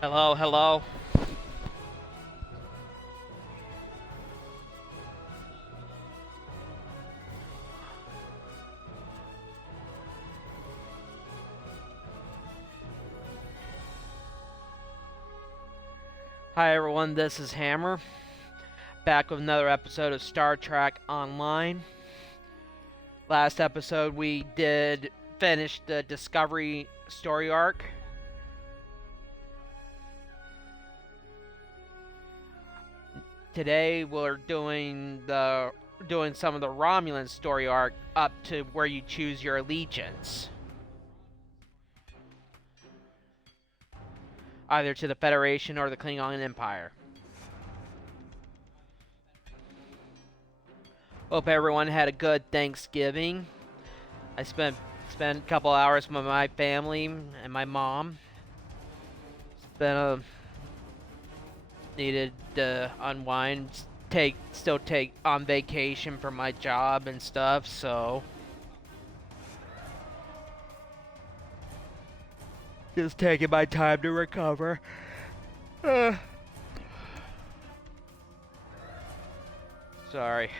Hello, hello. Hi everyone, this is Hammer, back with another episode of Star Trek Online. Last episode we did finish the Discovery story arc. Today we're doing some of the Romulan story arc up to where you choose your allegiance. Either to the Federation or the Klingon Empire. Hope everyone had a good Thanksgiving. I spent a couple hours with my family and my mom. Needed to unwind, still take on vacation for my job and stuff, so just taking my time to recover. Sorry.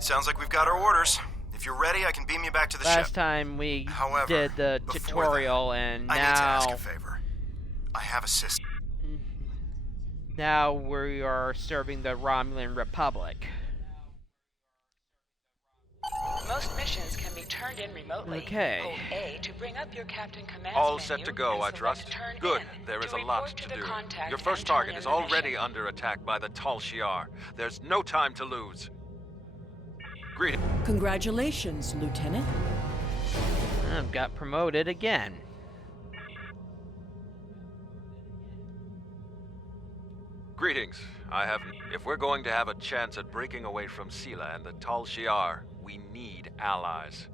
Sounds like we've got our orders. If you're ready, I can beam you back to the ship. Last time we did the tutorial, and now I need to ask a favor. I have a system. Now we are serving the Romulan Republic. Most missions can be turned in remotely. Okay. Hold A to bring up your captain command All menu set to go, and I select trust. turn Good. in There is a report lot to the do. contact Your first and turn target in is the already mission. under attack by the Tal Shiar. There's no time to lose. Greetings. Congratulations, Lieutenant. I've got promoted again. Greetings. If we're going to have a chance at breaking away from Sela and the Tal Shiar, we need allies.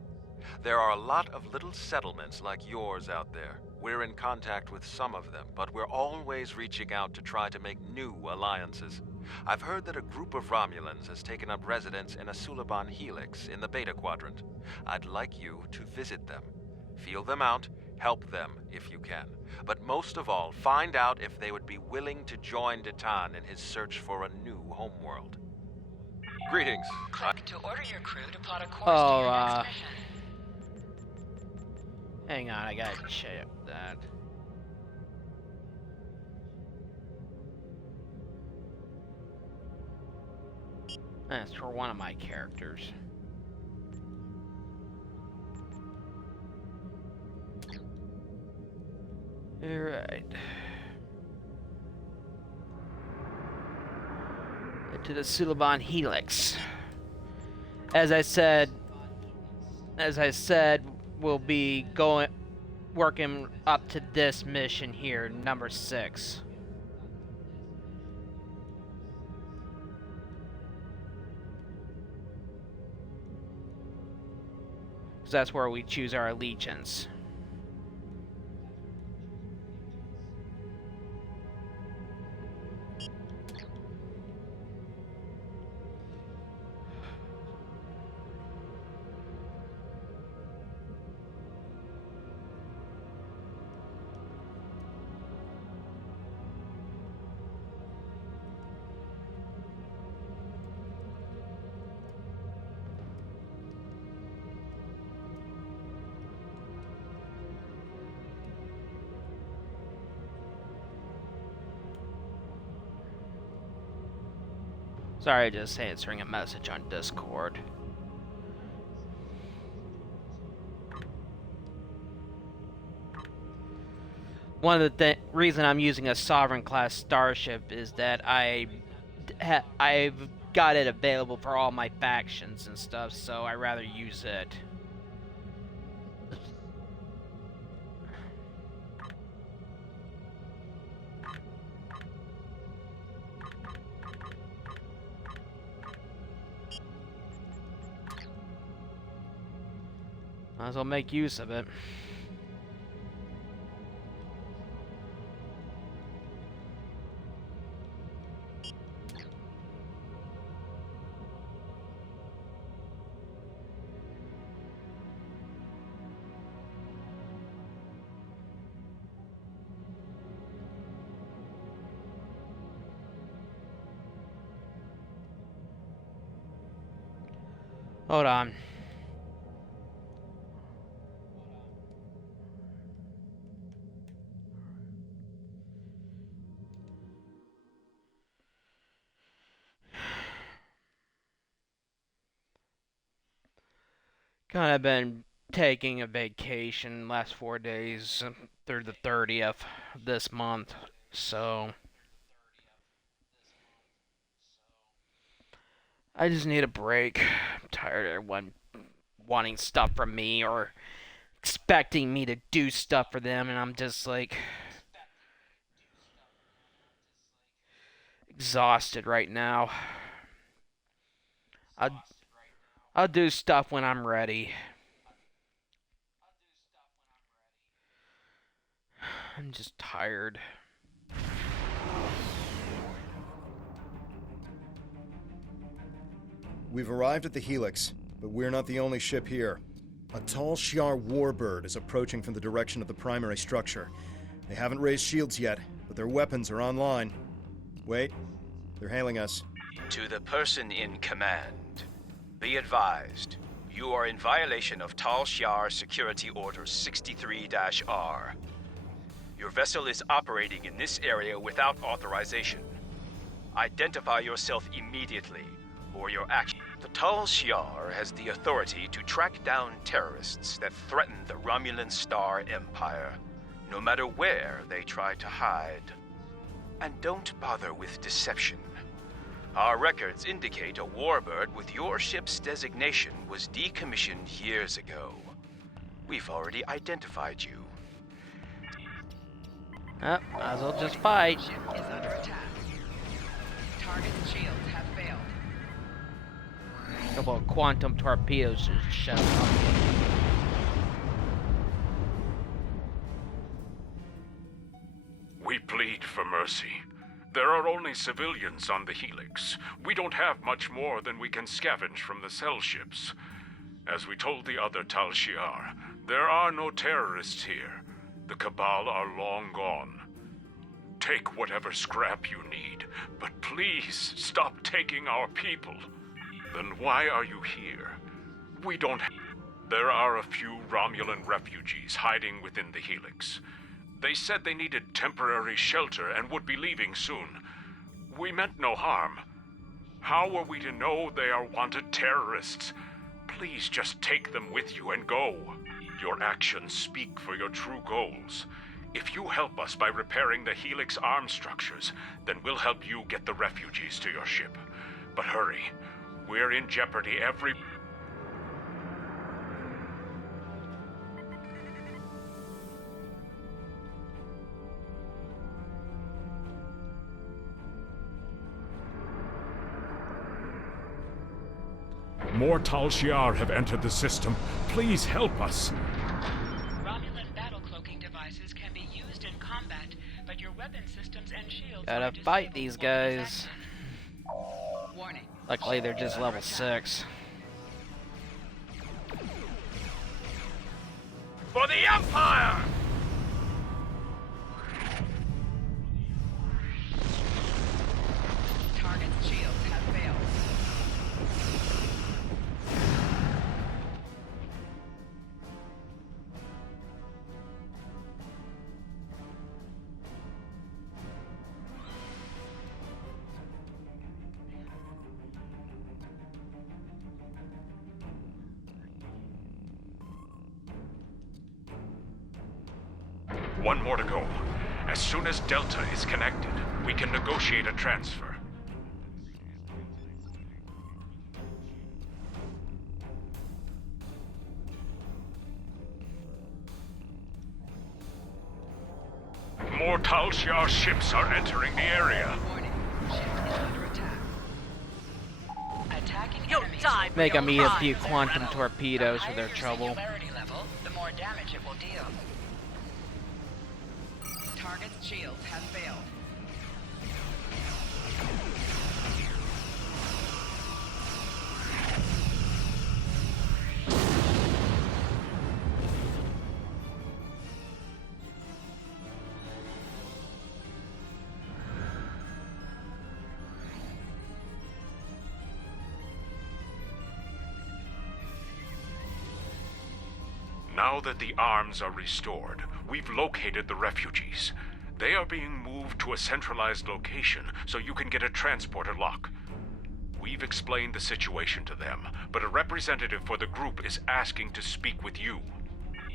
There are a lot of little settlements like yours out there. We're in contact with some of them, but we're always reaching out to try to make new alliances. I've heard that a group of Romulans has taken up residence in a Suliban helix in the Beta Quadrant. I'd like you to visit them. Feel them out, help them if you can. But most of all, find out if they would be willing to join Detan in his search for a new homeworld. Greetings. Click to order your crew to plot a course to your next mission. Hang on, I gotta check that. That's for one of my characters. Alright. To the Suliban Helix. As I said, we'll be working up to this mission here, number 6. So that's where we choose our allegiance. Sorry, just answering a message on Discord. One of the reason I'm using a Sovereign class starship is that I've got it available for all my factions and stuff, so I rather use it. Might as well make use of it. Hold on. Kind of been taking a vacation last 4 days through the 30th this month, so I just need a break. I'm tired of everyone wanting stuff from me or expecting me to do stuff for them, and I'm just like exhausted right now. I'll do stuff when I'm ready. I'm just tired. We've arrived at the Helix, but we're not the only ship here. A tall Shi'ar warbird is approaching from the direction of the primary structure. They haven't raised shields yet, but their weapons are online. Wait, they're hailing us. To the person in command, be advised, you are in violation of Tal Shiar Security Order 63-R. Your vessel is operating in this area without authorization. Identify yourself immediately, or your action. The Tal Shiar has the authority to track down terrorists that threaten the Romulan Star Empire, no matter where they try to hide. And don't bother with deception. Our records indicate a warbird with your ship's designation was decommissioned years ago. We've already identified you. Might as well just fight. Ship is under attack. Target's shields have failed. A couple of quantum torpedoes just shut up. We plead for mercy. There are only civilians on the Helix. We don't have much more than we can scavenge from the cell ships. As we told the other Tal Shiar, there are no terrorists here. The Cabal are long gone. Take whatever scrap you need, but please stop taking our people. Then why are you here? We don't There are a few Romulan refugees hiding within the Helix. They said they needed temporary shelter and would be leaving soon. We meant no harm. How were we to know they are wanted terrorists? Please just take them with you and go. Your actions speak for your true goals. If you help us by repairing the Helix arm structures, then we'll help you get the refugees to your ship. But hurry. We're in jeopardy every... More Tal Shiar have entered the system. Please help us. Romulan battle cloaking devices can be used in combat, but your weapon systems and shields Gotta are fight disabled these while it's guys. active. Warning. Luckily, they're just level 6. For the Empire! Target's shields have failed. One more to go. As soon as Delta is connected, we can negotiate a transfer. More Tal Shiar ships are entering the area. Warning. Ship is under attack. Attacking enemies will Make them eat a few realize quantum their torpedoes The for their higher your trouble. singularity level, the more damage it will deal. Target's shields have failed. Now that the arms are restored, we've located the refugees. They are being moved to a centralized location so you can get a transporter lock. We've explained the situation to them, but a representative for the group is asking to speak with you.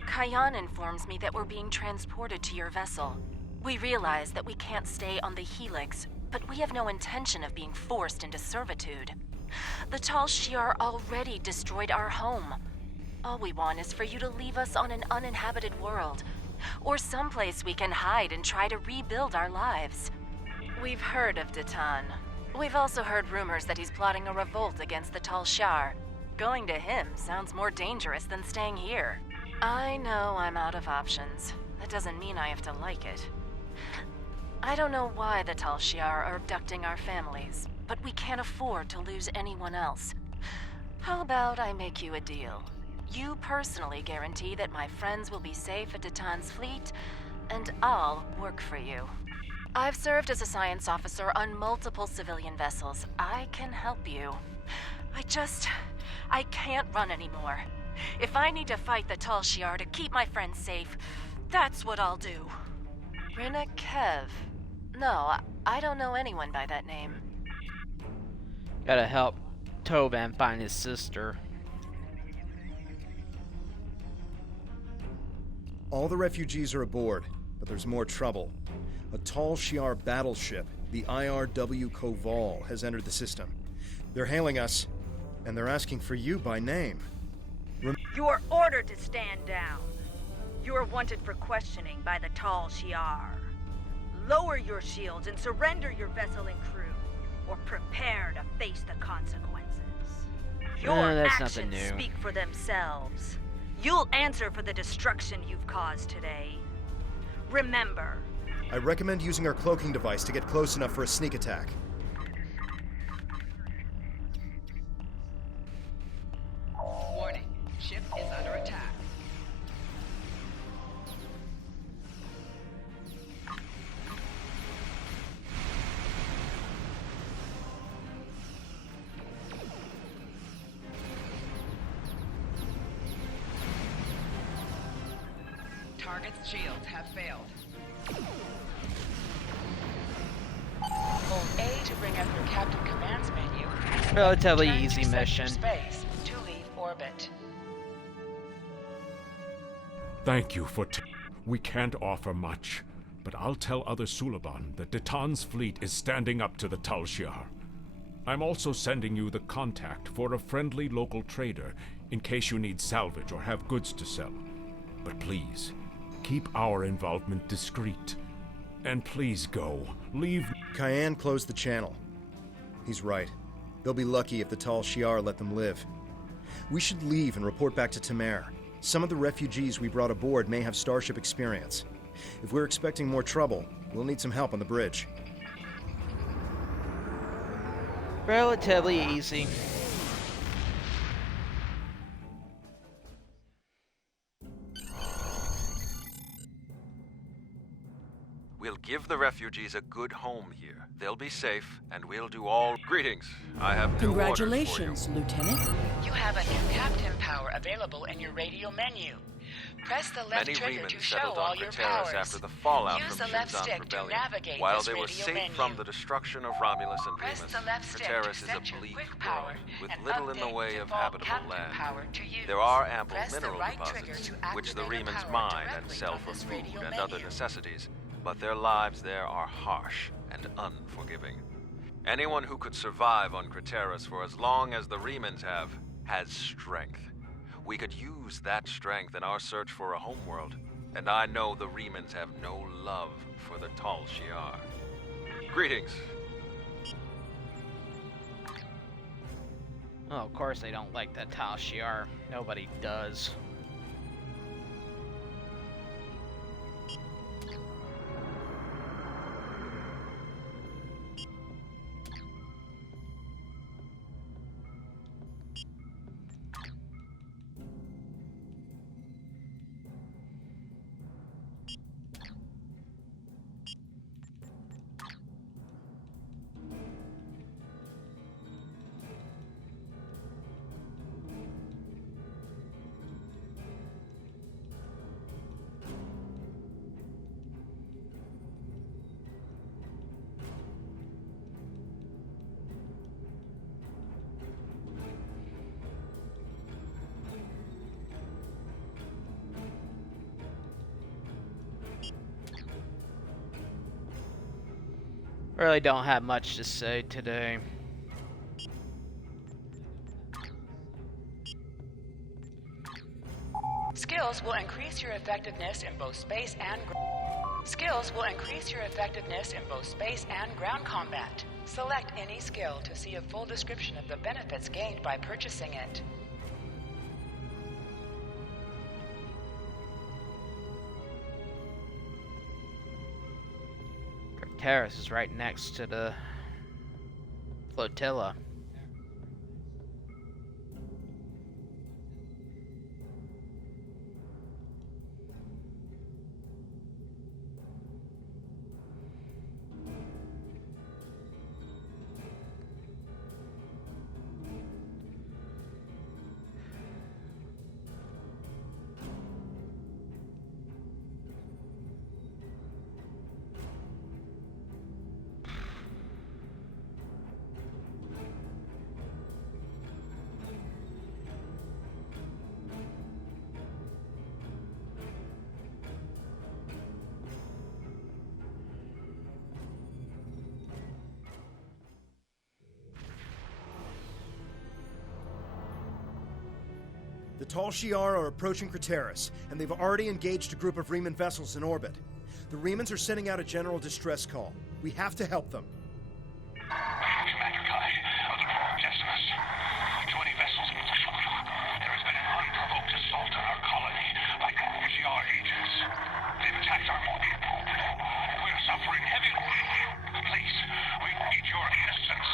Kayan informs me that we're being transported to your vessel. We realize that we can't stay on the Helix, but we have no intention of being forced into servitude. The Tal Shiar already destroyed our home. All we want is for you to leave us on an uninhabited world, or someplace we can hide and try to rebuild our lives. We've heard of Datan. We've also heard rumors that he's plotting a revolt against the Tal Shiar. Going to him sounds more dangerous than staying here. I know I'm out of options. That doesn't mean I have to like it. I don't know why the Tal Shiar are abducting our families, but we can't afford to lose anyone else. How about I make you a deal? You personally guarantee that my friends will be safe at Datan's fleet, and I'll work for you. I've served as a science officer on multiple civilian vessels. I can help you. I can't run anymore. If I need to fight the Tal Shiar to keep my friends safe, that's what I'll do. Rina Kev. No, I don't know anyone by that name. Gotta help Toban find his sister. All the refugees are aboard, but there's more trouble. A Tal Shiar battleship, the IRW Koval, has entered the system. They're hailing us, and they're asking for you by name. You are ordered to stand down. You are wanted for questioning by the Tal Shiar. Lower your shields and surrender your vessel and crew, or prepare to face the consequences. Your that's nothing actions new. speak for themselves. You'll answer for the destruction you've caused today. Remember, I recommend using our cloaking device to get close enough for a sneak attack. Warning, ship is under attack. Target's shields have failed. Hold A to bring up your Captain Command's menu. Relatively Turn to easy sector mission. Space to leave orbit. Thank you for We can't offer much, but I'll tell other Suliban that Datan's fleet is standing up to the Tal Shiar. I'm also sending you the contact for a friendly local trader in case you need salvage or have goods to sell. But please, keep our involvement discreet. And please go. Leave. Cayenne closed the channel. He's right. They'll be lucky if the Tal Shiar let them live. We should leave and report back to Tamer. Some of the refugees we brought aboard may have starship experience. If we're expecting more trouble, we'll need some help on the bridge. Relatively easy. We'll give the refugees a good home here. They'll be safe, and we'll do all... Greetings. I have new Congratulations, Lieutenant. You have a new captain power available in your radio menu. Press the left Many trigger to Remans show settled all on your Craterus powers. after the fallout Use from the left Shinzon's stick to rebellion. navigate While this they were radio safe menu. from the destruction of Romulus and Press Remus, the left stick to Craterus is a set your bleak quick power world with and little in the update way of default habitable captain land. power to use. There are ample Press the mineral right trigger deposits, to which the activate a Remans power mine and directly sell on for this food radio and menu. other necessities, but their lives there are harsh and unforgiving. Anyone who could survive on Craterus for as long as the Remans have, has strength. We could use that strength in our search for a homeworld, and I know the Remans have no love for the Tal Shiar. Greetings. Oh, of course they don't like that Tal Shiar. Nobody does. Really don't have much to say today. Skills will increase your effectiveness in both space and ground combat. Select any skill to see a full description of the benefits gained by purchasing it. Terrace is right next to the flotilla. The Tal Shiar are approaching Craterus, and they've already engaged a group of Riemann vessels in orbit. The Riemans are sending out a general distress call. We have to help them. Commander Kai of the Decimus. 20 vessels. There has been an unprovoked assault on our colony by Tal Shiar agents. They've attacked our mobile pool. We're suffering heavy loss. Please, we need your assistance.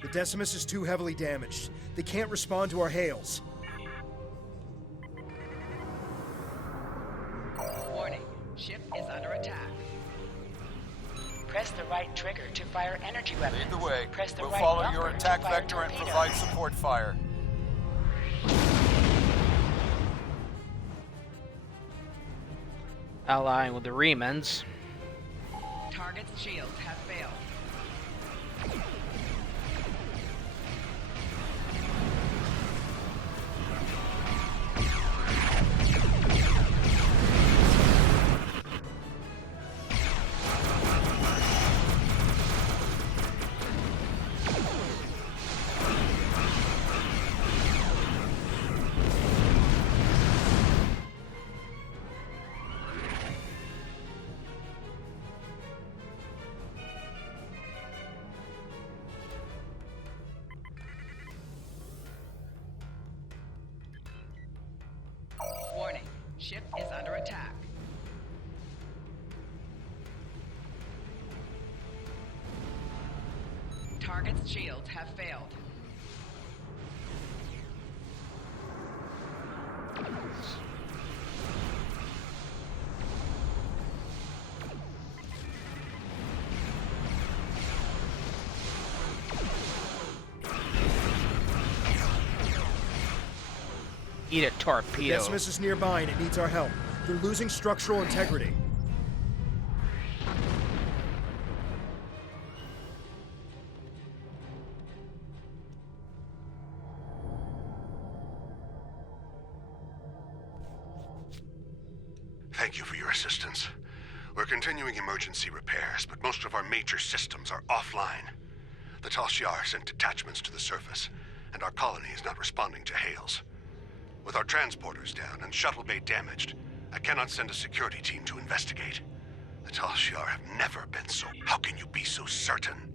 The Decimus is too heavily damaged. They can't respond to our hails. Warning, ship is under attack. Press the right trigger to fire energy weapons. Lead the way. Press the We'll right follow bumper your to attack fire vector and torpedoes. provide support fire. Allying with the Riemans. Target's shields have failed. Warning, ship is under attack. Target's shields have failed. Eat a The torpedo. Decimus is nearby and it needs our help. They're losing structural integrity. Thank you for your assistance. We're continuing emergency repairs, but most of our major systems are offline. The Tal Shiar sent detachments to the surface, and our colony is not responding to hails. With our transporters down and shuttle bay damaged, I cannot send a security team to investigate. The Tal Shiar have never been so... How can you be so certain?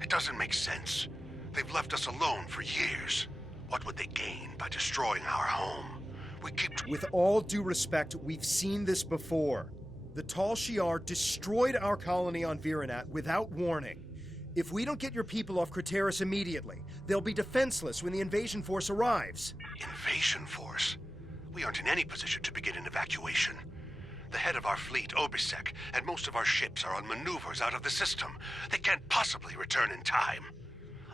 It doesn't make sense. They've left us alone for years. What would they gain by destroying our home? We keep... With all due respect, we've seen this before. The Tal Shiar destroyed our colony on Virinat without warning. If we don't get your people off Craterus immediately, they'll be defenseless when the invasion force arrives. Invasion force? We aren't in any position to begin an evacuation. The head of our fleet, Obisek, and most of our ships are on maneuvers out of the system. They can't possibly return in time.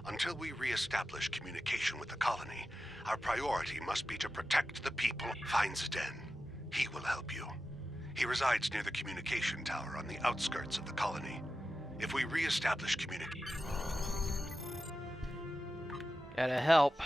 Until we re-establish communication with the colony, our priority must be to protect the people. Find Zden. He will help you. He resides near the communication tower on the outskirts of the colony. If we re-establish communication... Gotta help.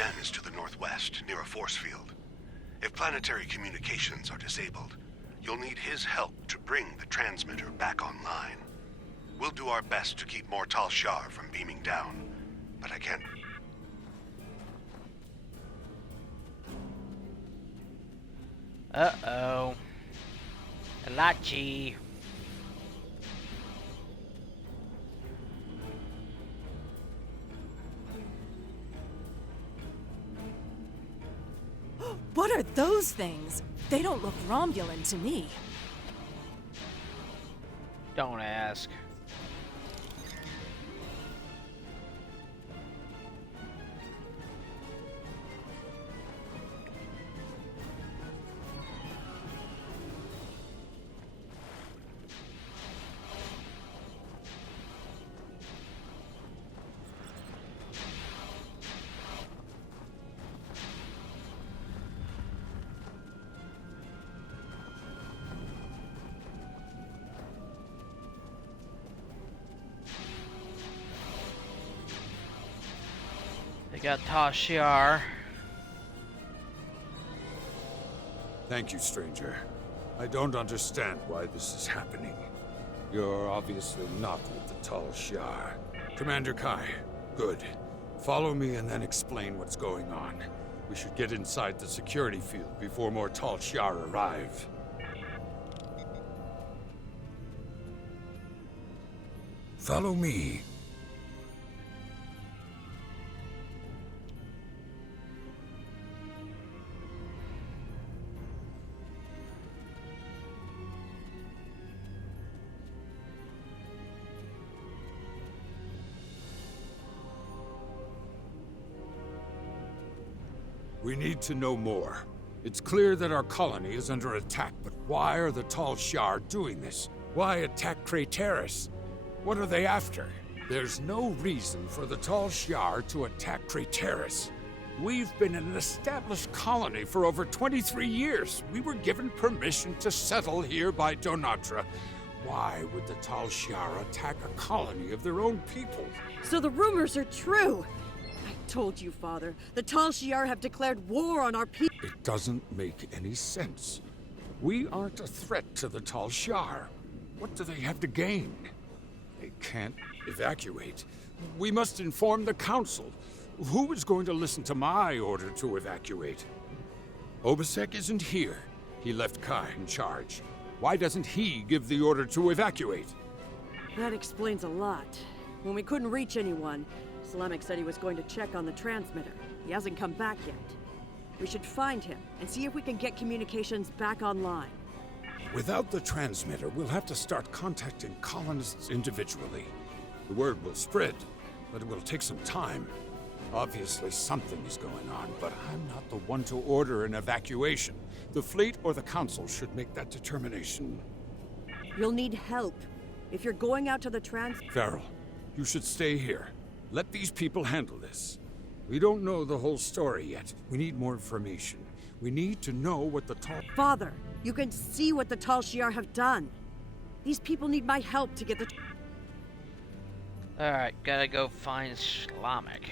den is to the northwest, near a force field. If planetary communications are disabled, you'll need his help to bring the transmitter back online. We'll do our best to keep more Tal Shiar from beaming down, but I can't... Uh-oh. Lachi. What are those things? They don't look Romulan to me. Don't ask. They got Tal Shiar. Thank you, stranger. I don't understand why this is happening. You're obviously not with the Tal Shiar. Commander Kai, good. Follow me and then explain what's going on. We should get inside the security field before more Tal Shiar arrive. Follow me. We need to know more. It's clear that our colony is under attack, but why are the Tal Shiar doing this? Why attack Craterus? What are they after? There's no reason for the Tal Shiar to attack Craterus. We've been an established colony for over 23 years. We were given permission to settle here by Donatra. Why would the Tal Shiar attack a colony of their own people? So the rumors are true! I told you, Father. The Tal Shiar have declared war on our people. It doesn't make any sense. We aren't a threat to the Tal Shiar. What do they have to gain? They can't evacuate. We must inform the Council. Who is going to listen to my order to evacuate? Obasek isn't here. He left Kai in charge. Why doesn't he give the order to evacuate? That explains a lot. When we couldn't reach anyone, Selemek said he was going to check on the transmitter. He hasn't come back yet. We should find him and see if we can get communications back online. Without the transmitter, we'll have to start contacting colonists individually. The word will spread, but it will take some time. Obviously, something is going on, but I'm not the one to order an evacuation. The fleet or the Council should make that determination. You'll need help. If you're going out to the Farrell, you should stay here. Let these people handle this. We don't know the whole story yet. We need more information. We need to know what the Tal... Father, you can see what the Tal Shiar have done. These people need my help to get the... Alright, gotta go find Selemek.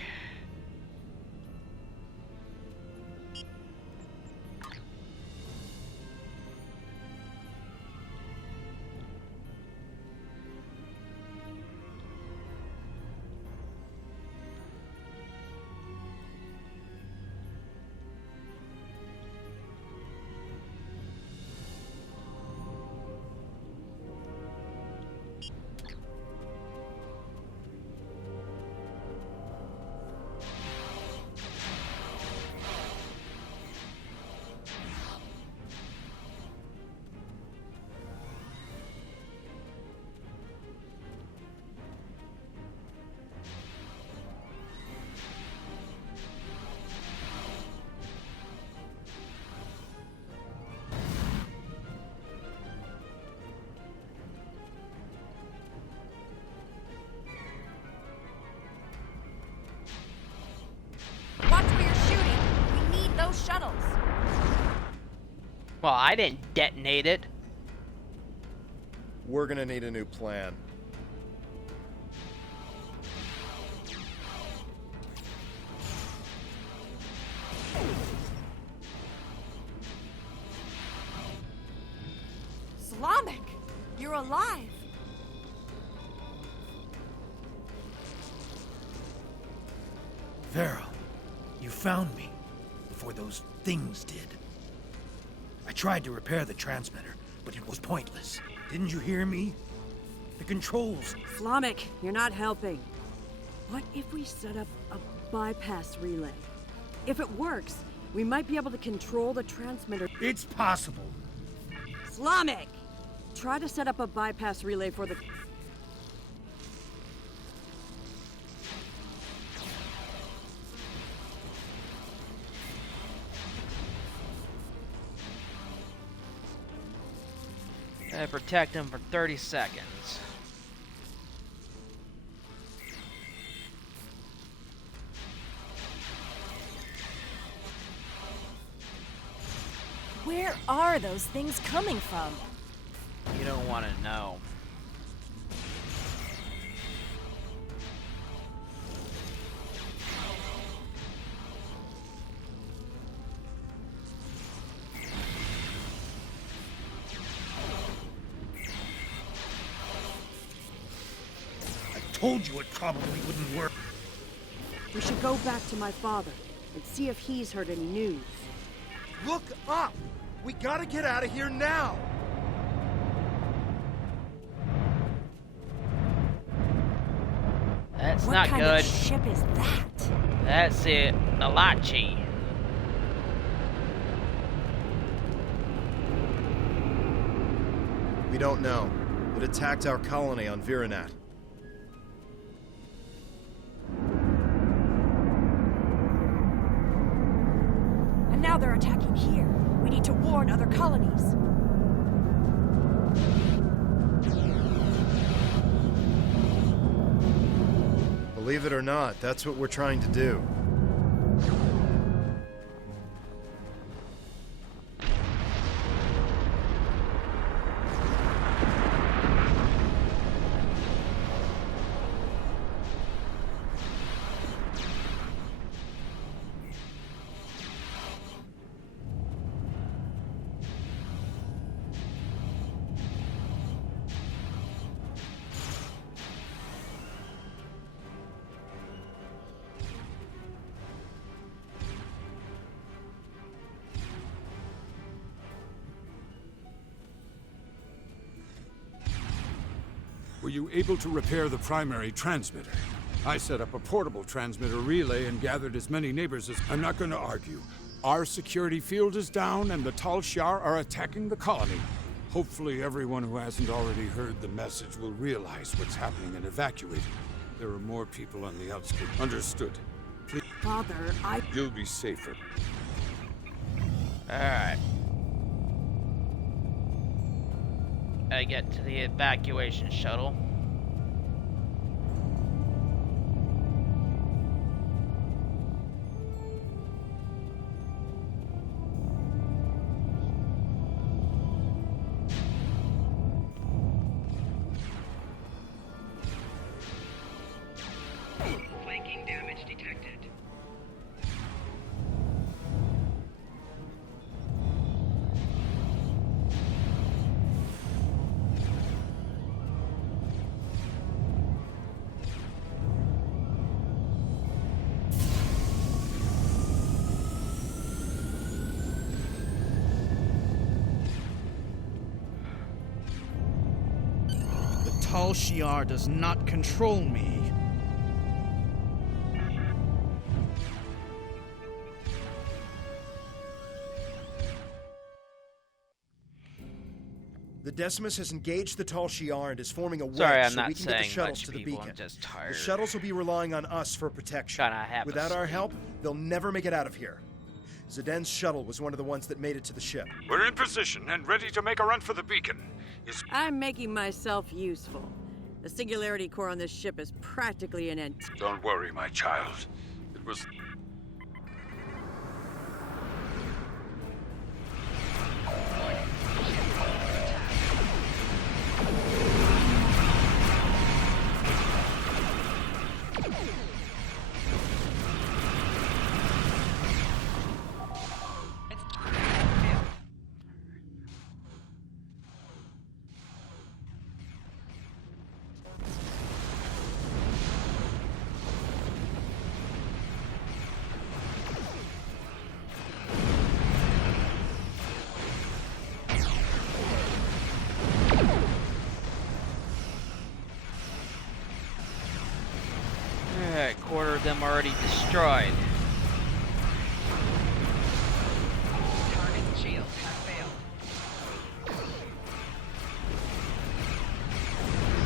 Watch where you're shooting. We need those shuttles. Well, I didn't detonate it. We're gonna need a new plan. alive. Vera, you found me before those things did. I tried to repair the transmitter, but it was pointless. Didn't you hear me? The controls... Flamik, you're not helping. What if we set up a bypass relay? If it works, we might be able to control the transmitter. It's possible. Flamik! Try to set up a bypass relay for the... Protect him for 30 seconds. Where are those things coming from? You don't want to know. Told you it probably wouldn't work. We should go back to my father and see if he's heard any news. Look up! We gotta get out of here now! That's what not kind good. Of ship is that? That's it. Alachi. We don't know. It attacked our colony on Viranat. And now they're attacking here. We need to warn other colonies. Believe it or not, that's what we're trying to do. Were you able to repair the primary transmitter? I set up a portable transmitter relay and gathered as many neighbors as... I'm not going to argue. Our security field is down and the Tal Shiar are attacking the colony. Hopefully everyone who hasn't already heard the message will realize what's happening and evacuate. There are more people on the outskirts. Understood. Please. Father, You'll be safer. Alright. I get to the evacuation shuttle. Flanking damage detected. Tal Shiar does not control me. The Decimus has engaged the Tal Shiar and is forming a wedge Sorry, I'm so not we can get the saying shuttles much, to the people. beacon. I'm just tired. The shuttles will be relying on us for protection. Trying to have a Without our sleep. help, they'll never make it out of here. Zeden's shuttle was one of the ones that made it to the ship. We're in position and ready to make a run for the beacon. I'm making myself useful. The singularity core on this ship is practically an end. Don't worry, my child. It was... Okay, quarter of them already destroyed. Target shields have failed.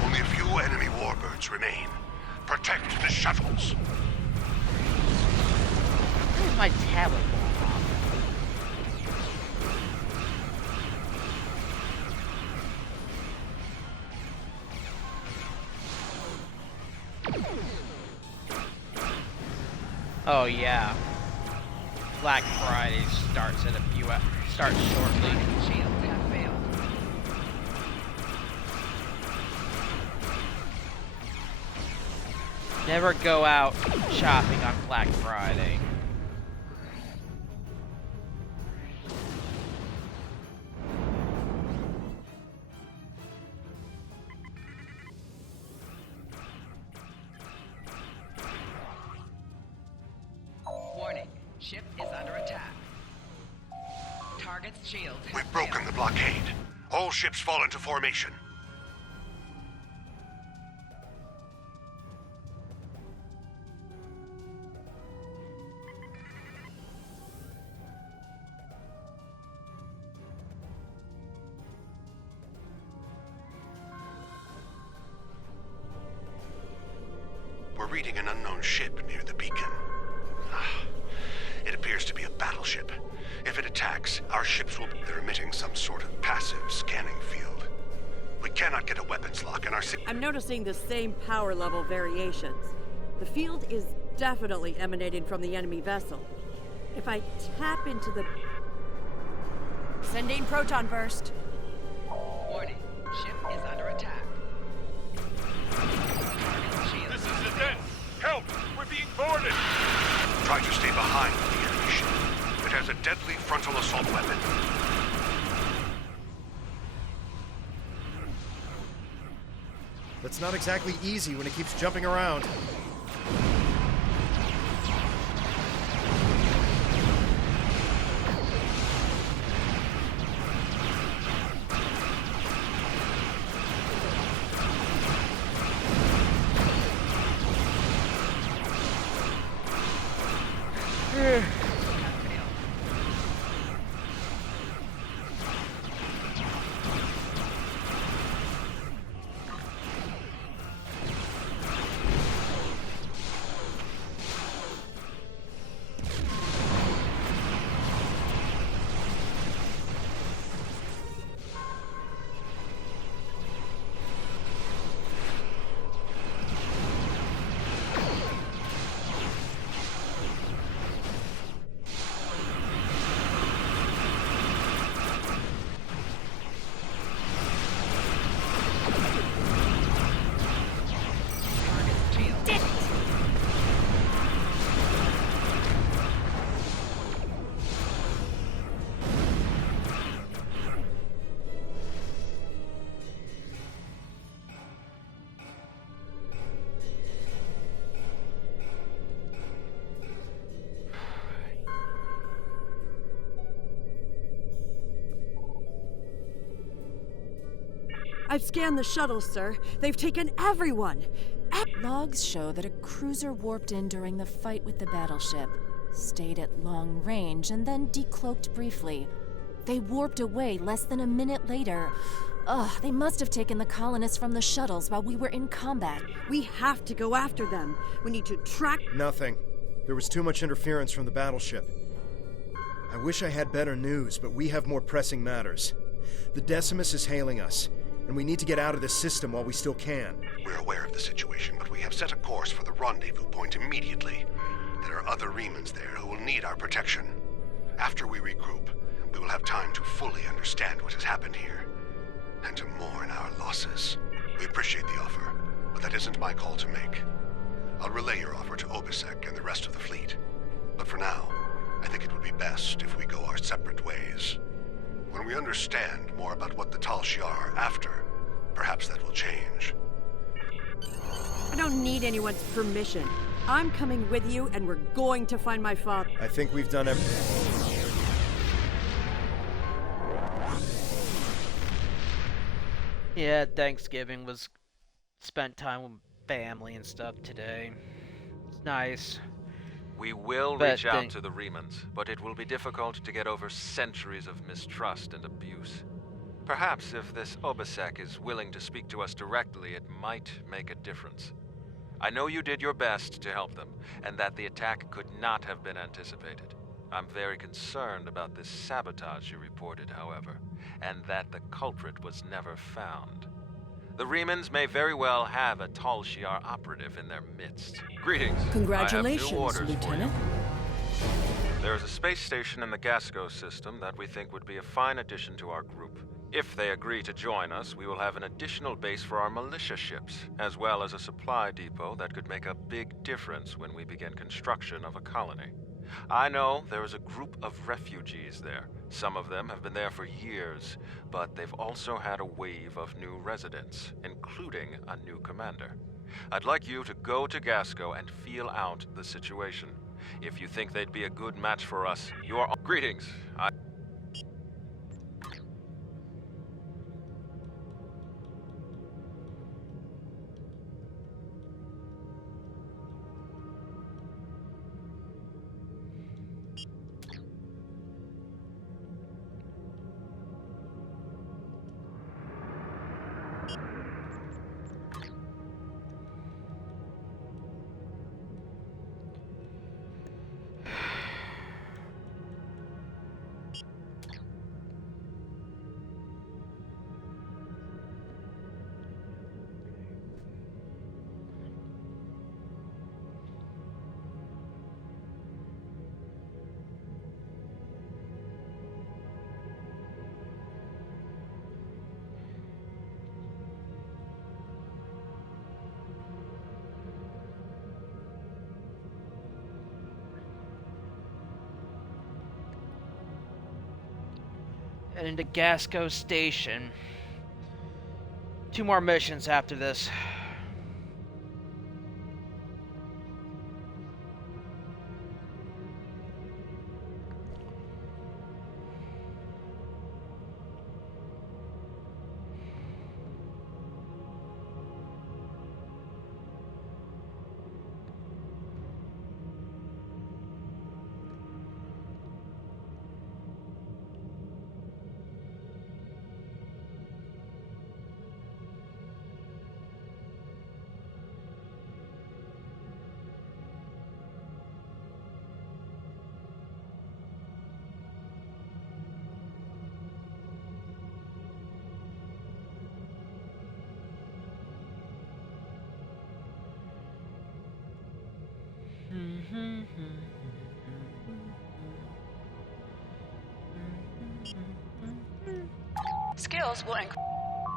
Only a few enemy warbirds remain. Protect the shuttles. Where's my tablet? Oh yeah. Black Friday starts shortly. Shields have failed. Never go out shopping on Black Friday. Warning. Ship is under attack. Target's shields have We've broken the blockade. All ships fall into formation. We're reading an unknown ship near the beacon. It appears to be a battleship. If it attacks, our ships will be... They're emitting some sort of passive scanning field. We cannot get a weapons lock and our... I'm noticing the same power level variations. The field is definitely emanating from the enemy vessel. If I tap into the... Sending proton burst. Warning. Ship is under attack. This is the den! Help! We're being boarded! Try to stay behind the enemy ship. It has a deadly frontal assault weapon. That's not exactly easy when it keeps jumping around. I've scanned the shuttles, sir. They've taken everyone. Logs show that a cruiser warped in during the fight with the battleship, stayed at long range, and then decloaked briefly. They warped away less than a minute later. They must have taken the colonists from the shuttles while we were in combat. We have to go after them. We need to track... Nothing. There was too much interference from the battleship. I wish I had better news, but we have more pressing matters. The Decimus is hailing us, and we need to get out of this system while we still can. We're aware of the situation, but we have set a course for the rendezvous point immediately. There are other Remans there who will need our protection. After we regroup, we will have time to fully understand what has happened here, and to mourn our losses. We appreciate the offer, but that isn't my call to make. I'll relay your offer to Obisek and the rest of the fleet. But for now, I think it would be best if we go our separate ways. When we understand more about what the Tal Shiar are after, perhaps that will change. I don't need anyone's permission. I'm coming with you, and we're going to find my father. I think we've done everything. Yeah, Thanksgiving was spent time with family and stuff today. nice. We will But reach out then- to the Remans, but it will be difficult to get over centuries of mistrust and abuse. Perhaps if this Obasek is willing to speak to us directly, it might make a difference. I know you did your best to help them, and that the attack could not have been anticipated. I'm very concerned about this sabotage you reported, however, and that the culprit was never found. The Remans may very well have a Tal Shiar operative in their midst. Greetings. Congratulations, I have new orders Lieutenant. For you. There is a space station in the Gasco system that we think would be a fine addition to our group. If they agree to join us, we will have an additional base for our militia ships, as well as a supply depot that could make a big difference when we begin construction of a colony. I know there is a group of refugees there. Some of them have been there for years, but they've also had a wave of new residents, including a new commander. I'd like you to go to Gasco and feel out the situation. If you think they'd be a good match for us, you're... Greetings. And into Gasco Station. 2 more missions after this.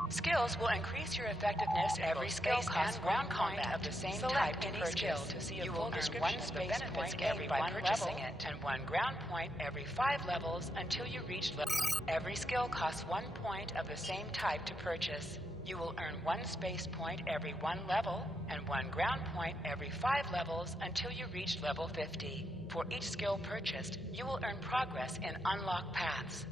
Skills will increase your effectiveness every skill cost and ground combat of the same type to purchase. Skill to see a full description of the benefits gained by purchasing it, and 1 ground point every 5 levels until you reach level. Every skill costs 1 point of the same type to purchase. You will earn 1 space point every 1 level, and 1 ground point every 5 levels until you reach level 50. For each skill purchased, you will earn progress in unlocked paths.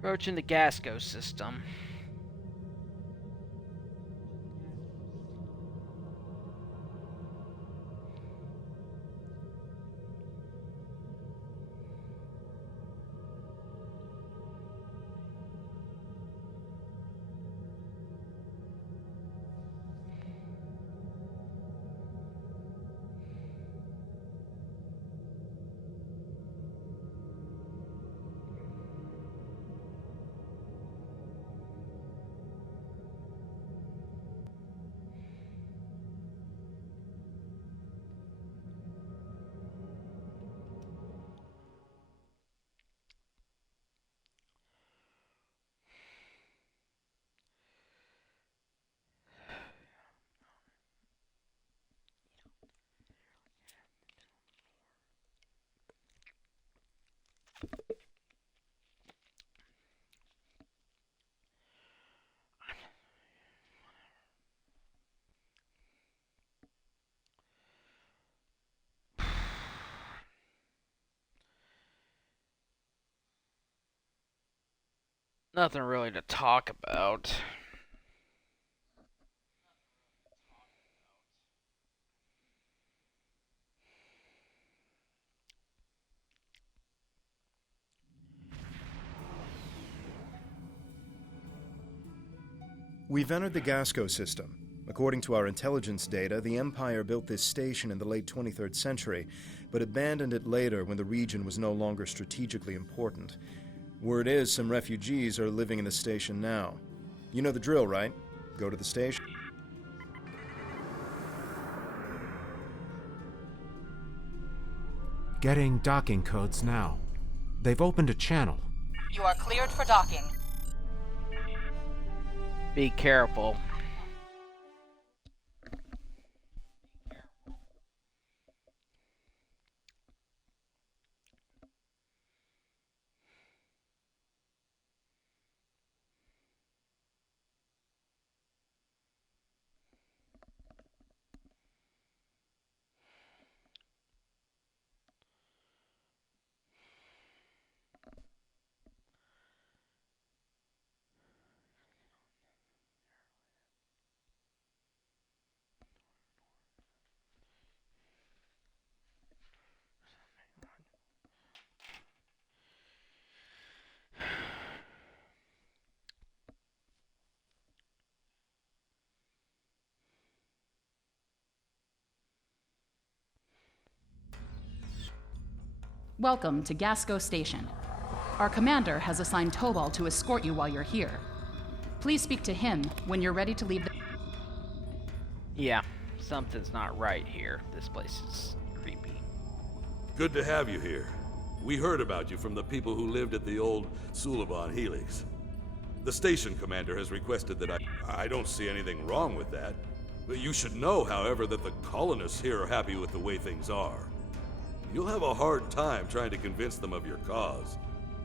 Approaching the Gasco system. Nothing really to talk about. We've entered the Gasco system. According to our intelligence data, the Empire built this station in the late 23rd century, but abandoned it later when the region was no longer strategically important. Word is some refugees are living in the station now. You know the drill, right? Go to the station. Getting docking codes now. They've opened a channel. You are cleared for docking. Be careful. Welcome to Gasco Station. Our commander has assigned Tobal to escort you while you're here. Please speak to him when you're ready to leave the... Yeah, something's not right here. This place is creepy. Good to have you here. We heard about you from the people who lived at the old Suliban Helix. The station commander has requested that I don't see anything wrong with that. But you should know, however, that the colonists here are happy with the way things are. You'll have a hard time trying to convince them of your cause.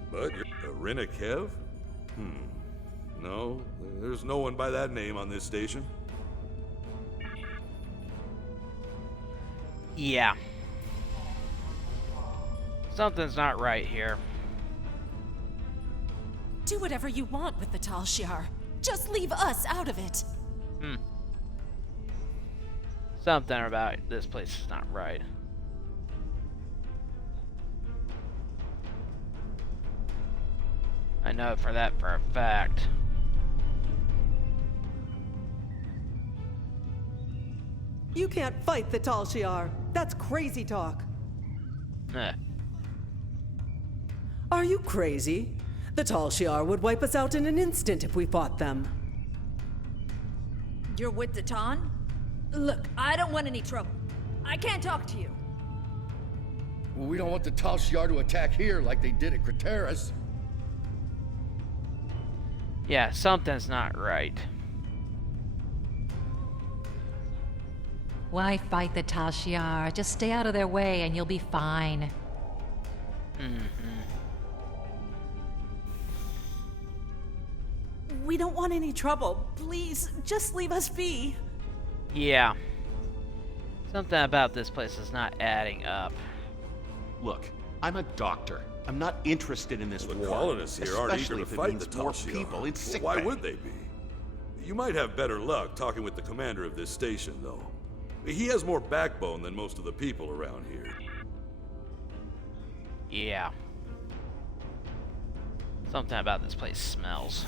But you're Irina Kev? No, there's no one by that name on this station. Yeah. Something's not right here. Do whatever you want with the Tal Shiar. Just leave us out of it. Something about this place is not right. I know for that for a fact. You can't fight the Tal Shiar. That's crazy talk. Are you crazy? The Tal Shiar would wipe us out in an instant if we fought them. You're with the Ton? Look, I don't want any trouble. I can't talk to you. Well, we don't want the Tal Shiar to attack here like they did at Craterus. Yeah, something's not right. Why fight the Tal Shiar? Just stay out of their way and you'll be fine. We don't want any trouble. Please, just leave us be. Yeah. Something about this place is not adding up. Look, I'm a doctor. I'm not interested in this war. The colonists here aren't eager especially to if it fight means the more Tal Shiar. people in sick Why bay. would they be? You might have better luck talking with the commander of this station, though. He has more backbone than most of the people around here. Yeah. Something about this place smells.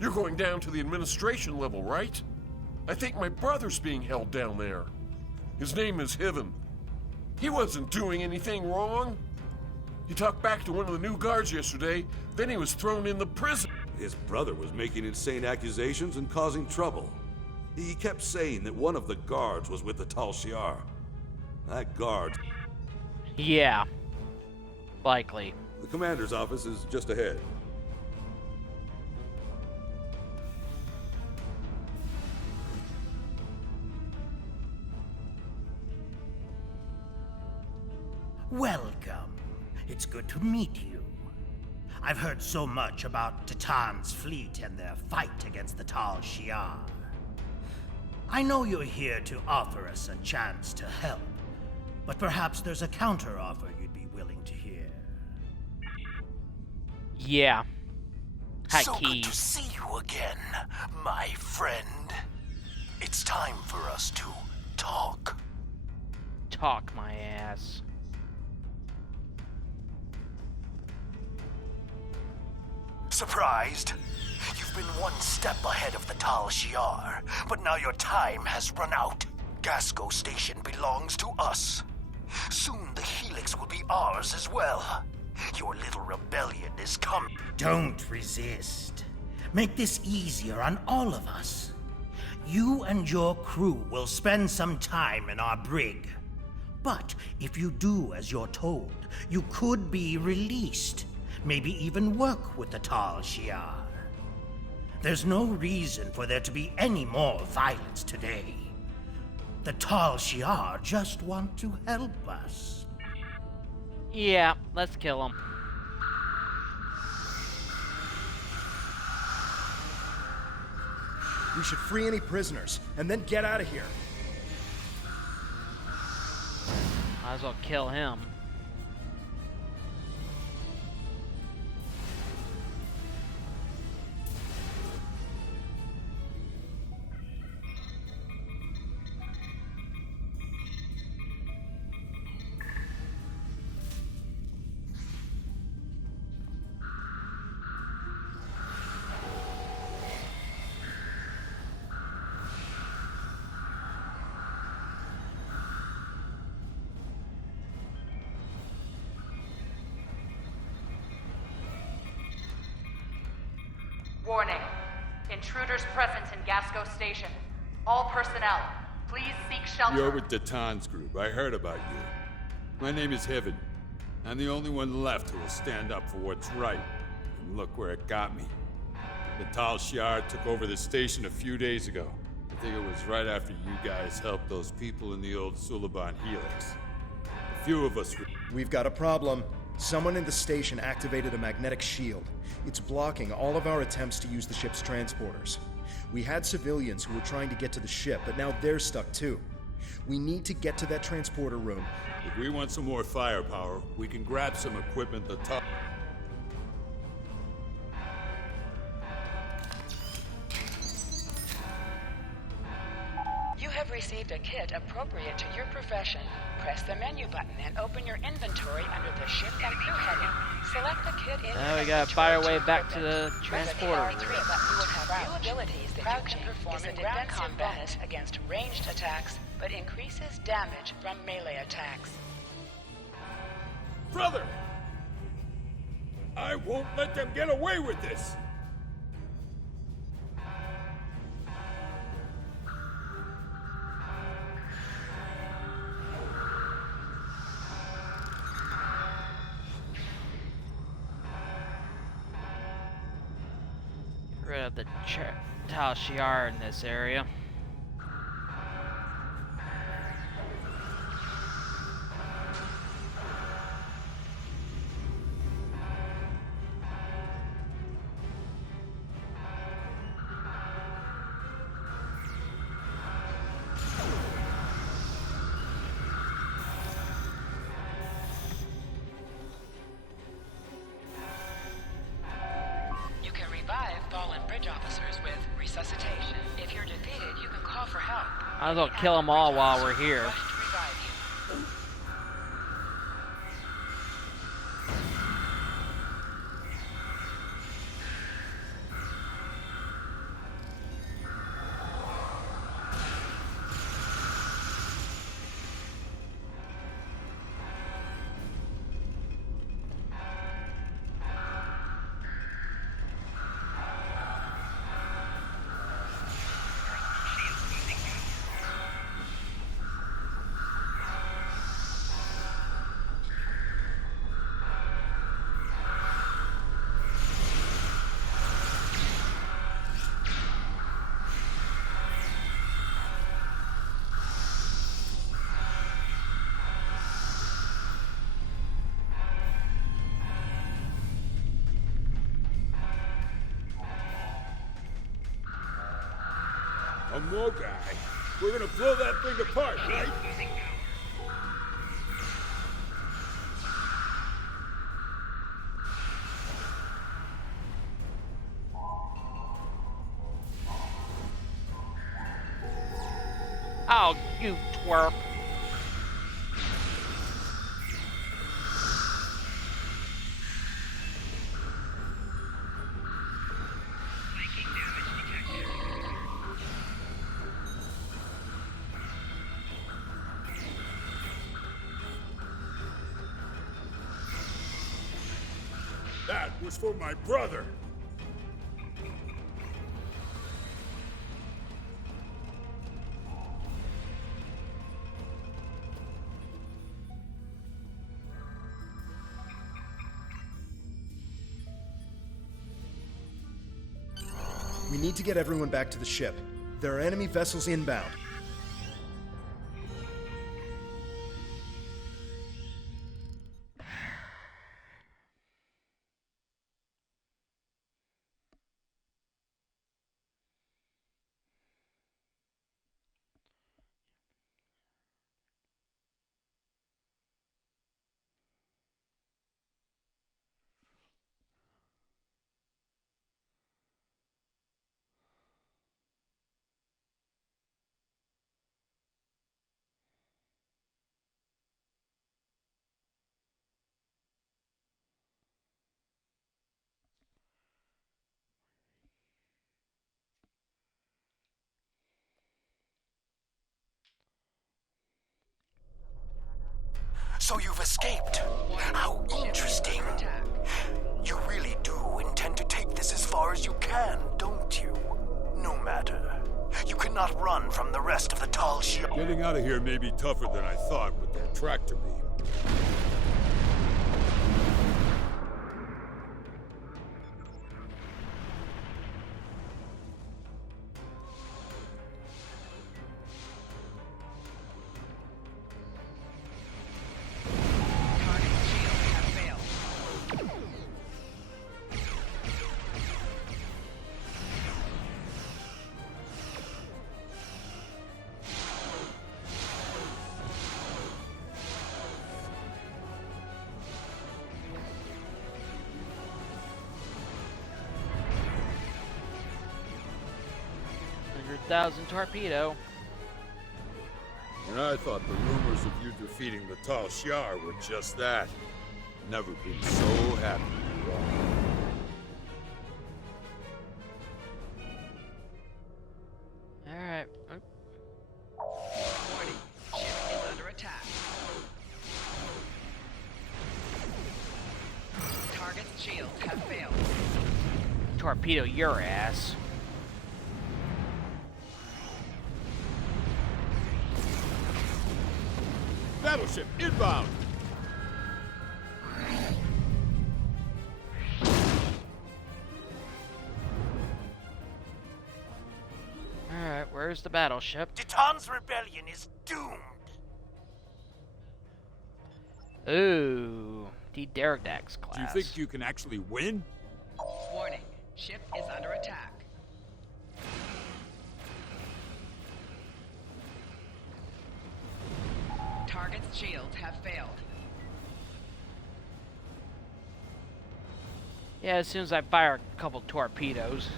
You're going down to the administration level, right? I think my brother's being held down there. His name is Hiven. He wasn't doing anything wrong. He talked back to one of the new guards yesterday, then he was thrown in the prison. His brother was making insane accusations and causing trouble. He kept saying that one of the guards was with the Tal Shiar. That guard... Yeah. Likely. The commander's office is just ahead. Welcome. It's good to meet you. I've heard so much about Titan's fleet and their fight against the Tal Shiar. I know you're here to offer us a chance to help, but perhaps there's a counteroffer you'd be willing to hear. Yeah. Hi, So Key. good to see you again, my friend. It's time for us to talk. Talk my ass. Surprised? You've been one step ahead of the Tal Shiar, but now your time has run out. Gasco Station belongs to us. Soon the Helix will be ours as well. Your little rebellion is coming. Don't resist. Make this easier on all of us. You and your crew will spend some time in our brig. But if you do as you're told, you could be released. Maybe even work with the Tal Shiar. There's no reason for there to be any more violence today. The Tal Shiar just want to help us. Yeah, let's kill him. We should free any prisoners, and then get out of here. Might as well kill him. Warning. Intruders present in Gasco Station. All personnel, please seek shelter. You're with Titan's group. I heard about you. My name is Heaven. I'm the only one left who will stand up for what's right. And look where it got me. The Tal Shiar took over the station a few days ago. I think it was right after you guys helped those people in the old Suliban Helix. A few of us were... We've got a problem. Someone in the station activated a magnetic shield. It's blocking all of our attempts to use the ship's transporters. We had civilians who were trying to get to the ship, but now they're stuck too. We need to get to that transporter room. If we want some more firepower, we can grab some equipment the top... You have received a kit appropriate to your profession. Press the menu button and open your inventory under the ship and crew heading. Select the kit in Now we your gotta find our way inventory back to the transporter. Press the R3 button. You will have new abilities that you can perform in ground combat against ranged attacks, but increases damage from melee attacks. Brother! I won't let them get away with this! Rid of the Tal Shiar in this area. You can revive fallen bridge officers with resuscitation. If you're defeated, you can call for help. Might as well kill them all while we're here. A more guy. We're gonna blow that thing apart, right? Oh, you twerp. That was for my brother. We need to get everyone back to the ship. There are enemy vessels inbound. So you've escaped. How interesting. You really do intend to take this as far as you can, don't you? No matter. You cannot run from the rest of the Tal Shiar. Getting out of here may be tougher than I thought with that tractor beam. Thousand torpedo. And I thought the rumors of you defeating the Tal Shiar were just that. Never been so happy to be wrong. Alright. Warning. Ship is under attack. Target's shields have failed. Torpedo your ass. Battleship inbound! Alright, where's the battleship? Titan's rebellion is doomed. Ooh, the Derridax class. Do you think you can actually win? Warning. Ship is under attack. Target's shields have failed. Yeah, as soon as I fire a couple torpedoes.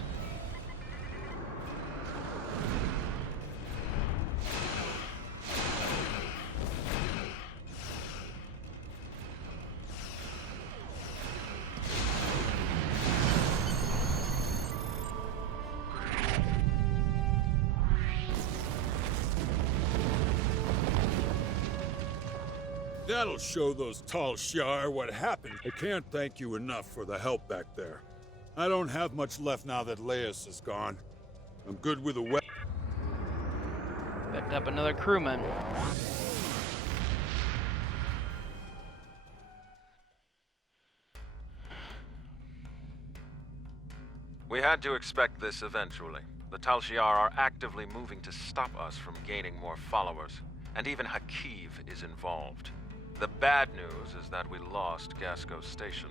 That'll show those Tal Shiar what happened. I can't thank you enough for the help back there. I don't have much left now that Laius is gone. I'm good with a weapon. Picked up another crewman. We had to expect this eventually. The Tal Shiar are actively moving to stop us from gaining more followers, and even Hakiv is involved. The bad news is that we lost Gasco Station,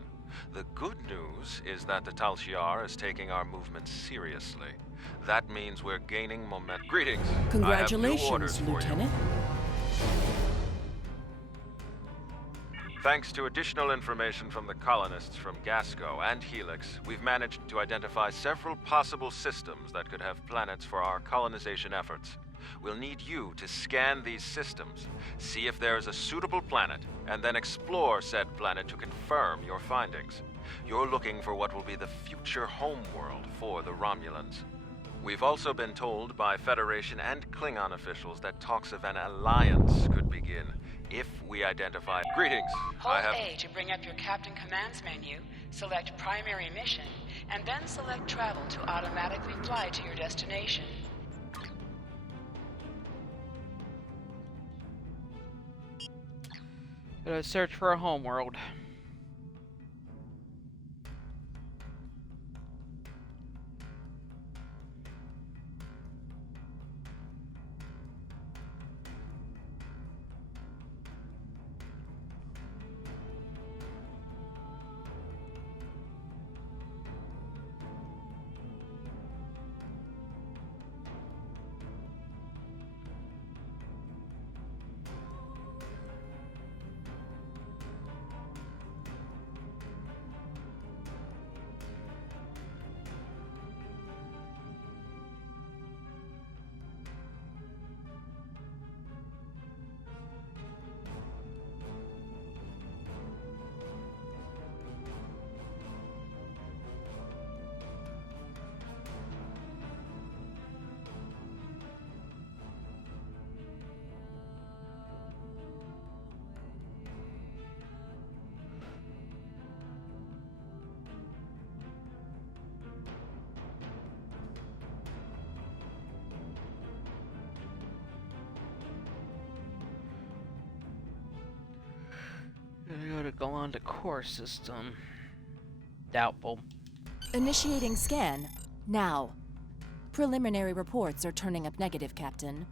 The good news is that the Tal Shiar is taking our movement seriously. That means we're gaining momentum. Greetings. I have new Congratulations, orders for you. Lieutenant. Thanks to additional information from the colonists from Gasco and Helix, we've managed to identify several possible systems that could have planets for our colonization efforts. We'll need you to scan these systems, see if there is a suitable planet, and then explore said planet to confirm your findings. You're looking for what will be the future homeworld for the Romulans. We've also been told by Federation and Klingon officials that talks of an alliance could begin if we identify... Greetings. Hold I have... A to bring up your Captain Commands menu, select Primary Mission, and then select Travel to automatically fly to your destination. Gotta search for a homeworld. Gotta go on to core system. Doubtful. Initiating scan. Now. Preliminary reports are turning up negative, Captain.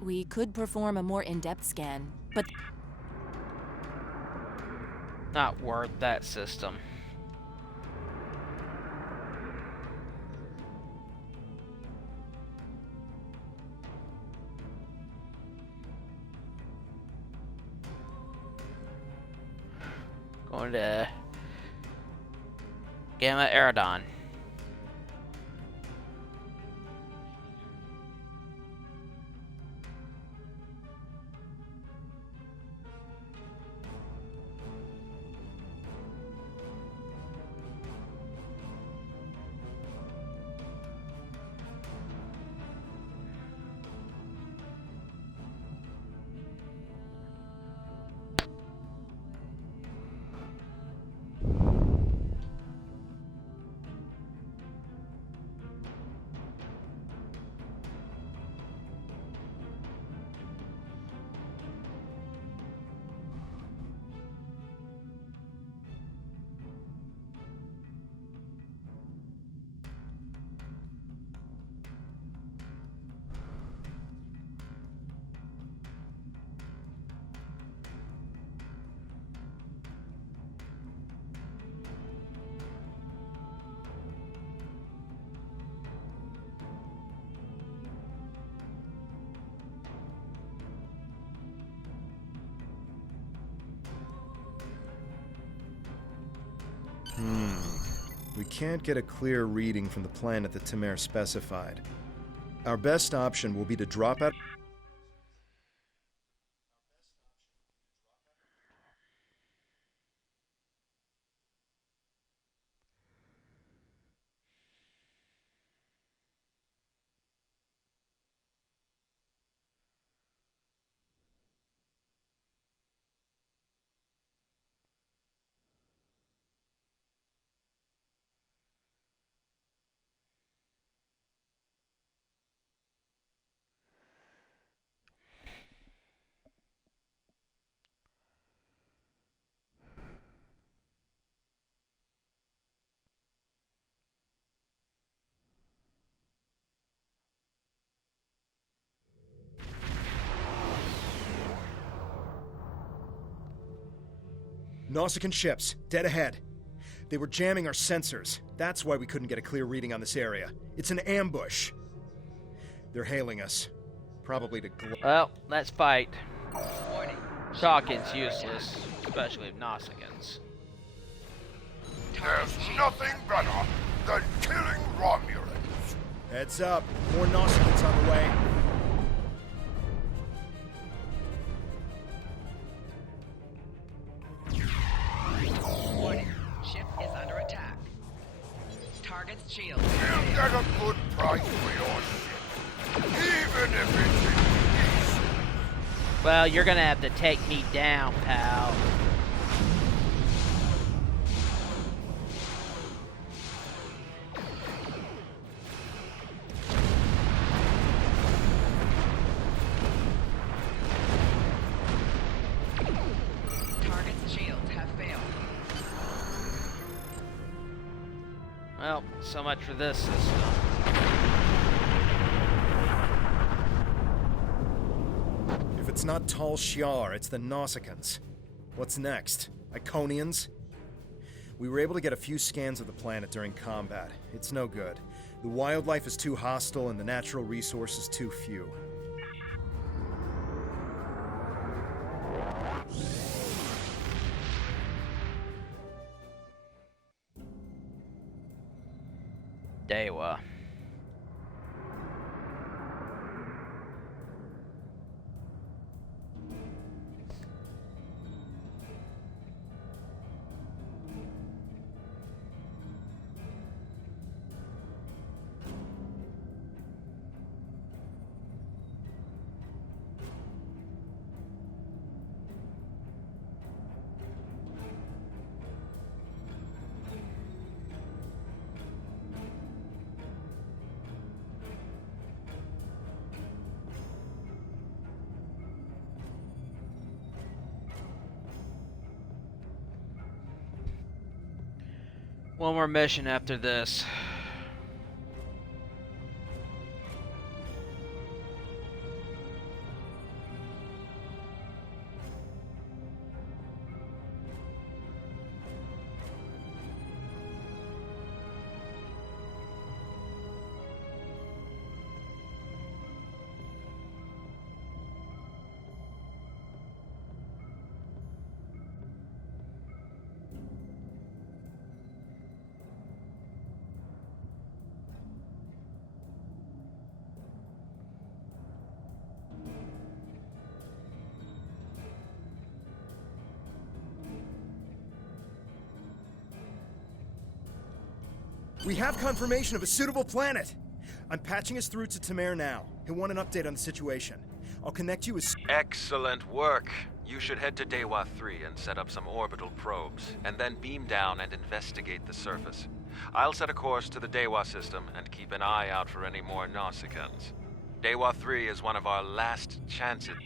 We could perform a more in-depth scan, but... Not worth that system. Going to Gamma Eridon. We can't get a clear reading from the planet that Tamer specified. Our best option will be to drop out... Nausicaan ships, dead ahead. They were jamming our sensors. That's why we couldn't get a clear reading on this area. It's an ambush. They're hailing us. Probably to Well, let's fight. Talking's useless, especially with Nausicaans. There's nothing better than killing Romulans. Heads up. More Nausicaans on the way. Warning. Ship is under attack. Target's shield. You'll get a good price for your ship, even if it's in pieces. Well, you're gonna have to take me down, pal. Target's shields have failed. Well, so much for this system. If it's not Tal Shiar, it's the Nausicaans. What's next? Iconians? We were able to get a few scans of the planet during combat. It's no good. The wildlife is too hostile and the natural resources too few. Dewa. One more mission after this. We have confirmation of a suitable planet. I'm patching us through to Tamer now. He'll want an update on the situation. I'll connect you as... Excellent work. You should head to Dewa 3 and set up some orbital probes, and then beam down and investigate the surface. I'll set a course to the Dewa system and keep an eye out for any more Nausicaans. Dewa 3 is one of our last chances.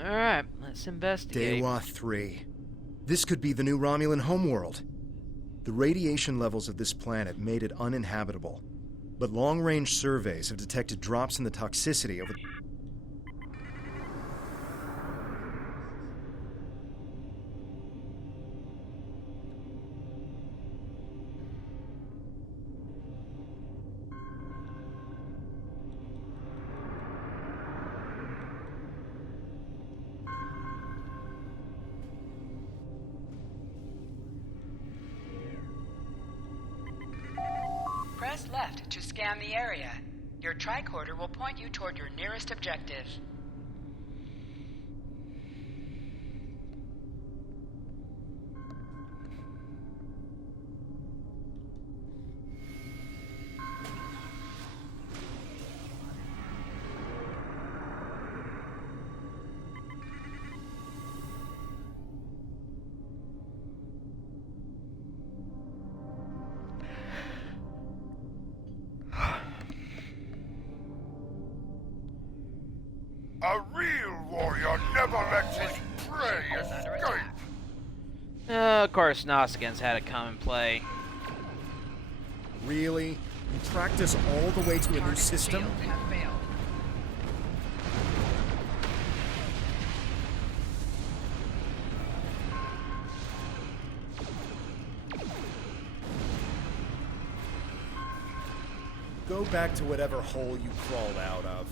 Alright, let's investigate. Dewa 3. This could be the new Romulan homeworld. The radiation levels of this planet made it uninhabitable, but long-range surveys have detected drops in the toxicity over... Press left to scan the area. Your tricorder will point you toward your nearest objective. warrior never lets his prey escape. Of course, Nausicaans had to come and play. Really? You tracked us all the way to a new system? Go back to whatever hole you crawled out of.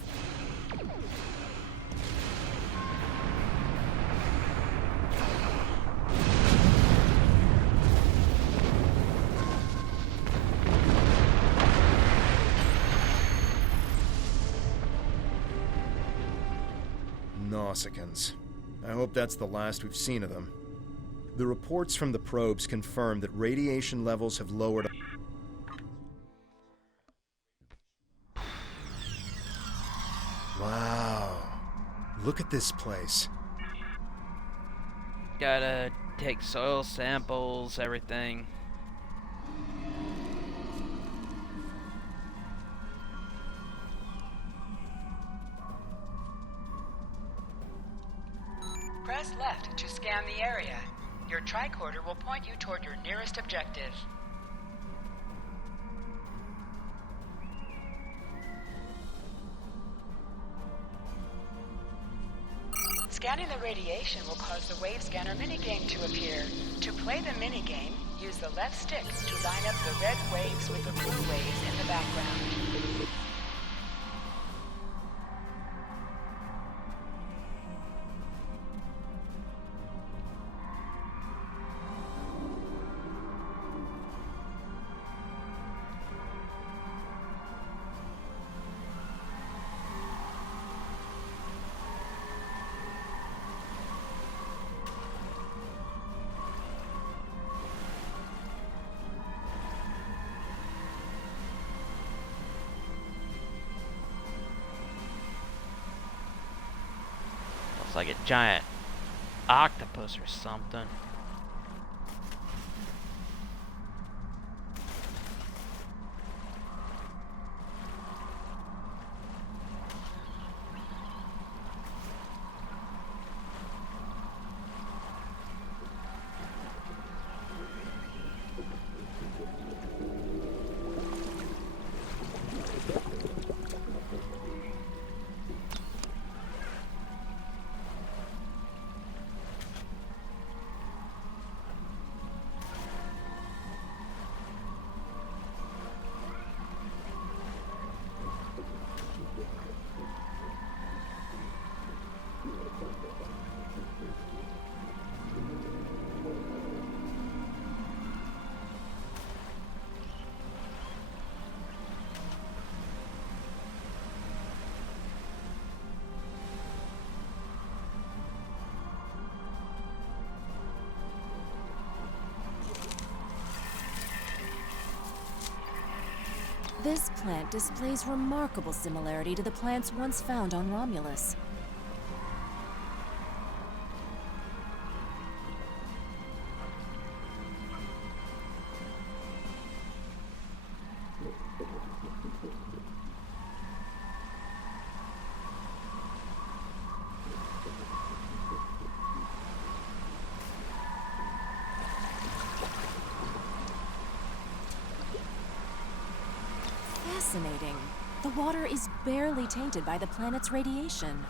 Nausicaans. I hope that's the last we've seen of them. The reports from the probes confirm that radiation levels have lowered. Wow. Look at this place. Gotta take soil samples, everything. Press left to scan the area. Your tricorder will point you toward your nearest objective. Scanning the radiation will cause the wave scanner minigame to appear. To play the minigame, use the left stick to line up the red waves with the blue waves in the background. Looks like a giant octopus or something. This plant displays remarkable similarity to the plants once found on Romulus. Fascinating. The water is barely tainted by the planet's radiation.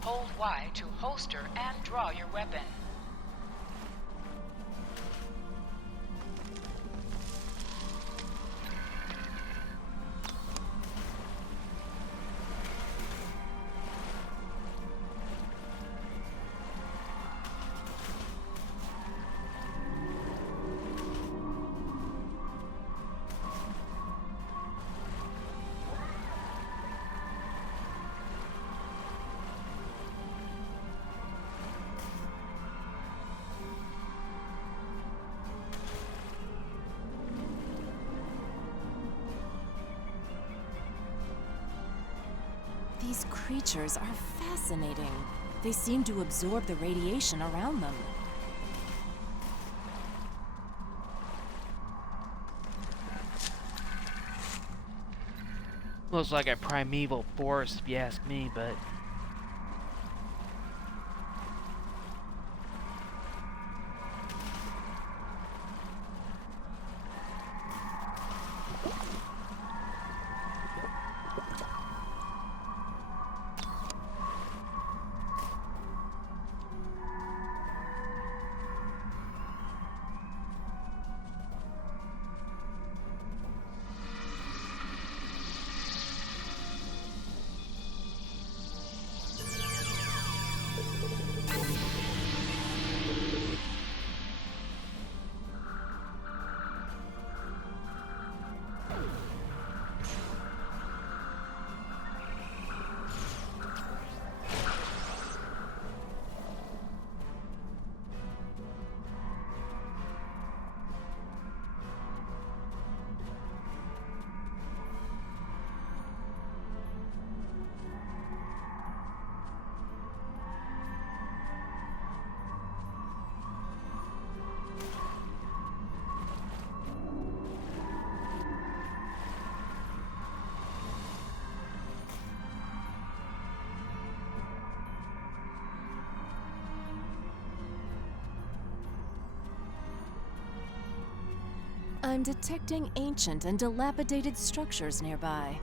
Hold Y to holster and draw your weapon. These creatures are fascinating. They seem to absorb the radiation around them. Looks like a primeval forest, if you ask me, but... I'm detecting ancient and dilapidated structures nearby.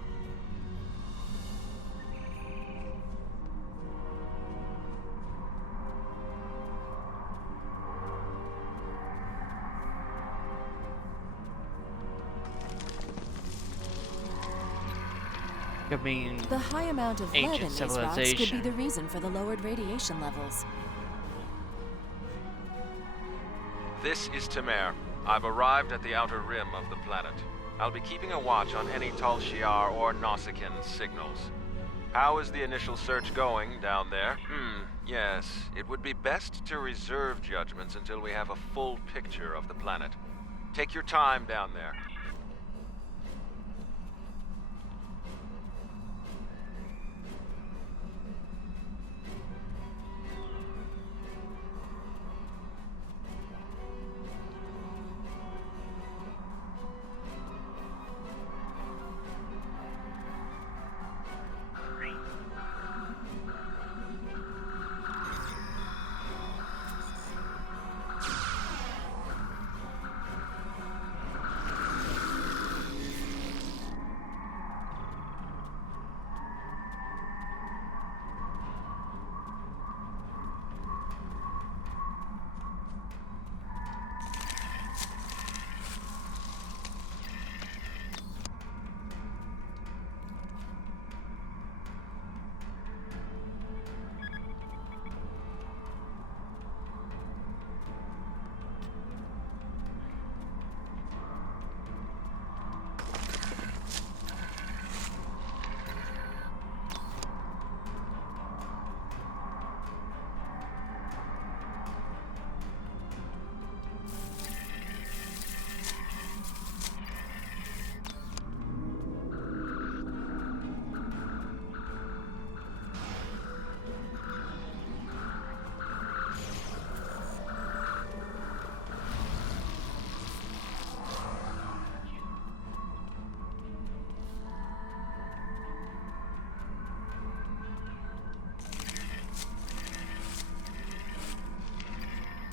Could mean the high amount of lead in ancient these rocks could civilization. be the reason for the lowered radiation levels. This is Temer. I've arrived at the outer rim of the planet. I'll be keeping a watch on any Tal Shiar or Nausicaan signals. How is the initial search going down there? Yes. It would be best to reserve judgments until we have a full picture of the planet. Take your time down there.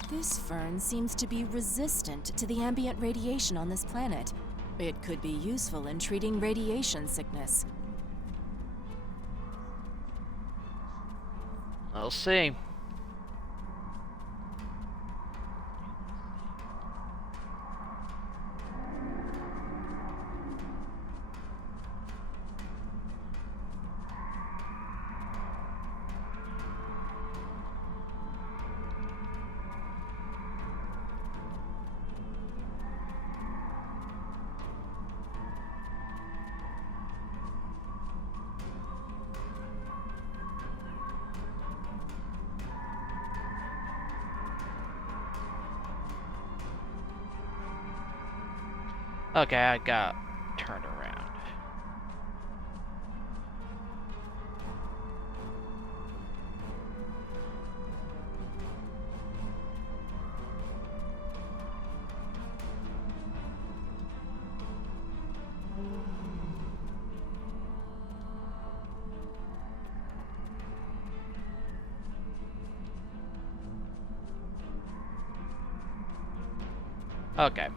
This fern seems to be resistant to the ambient radiation on this planet. It could be useful in treating radiation sickness. We'll see. Okay, I got turned around. Okay.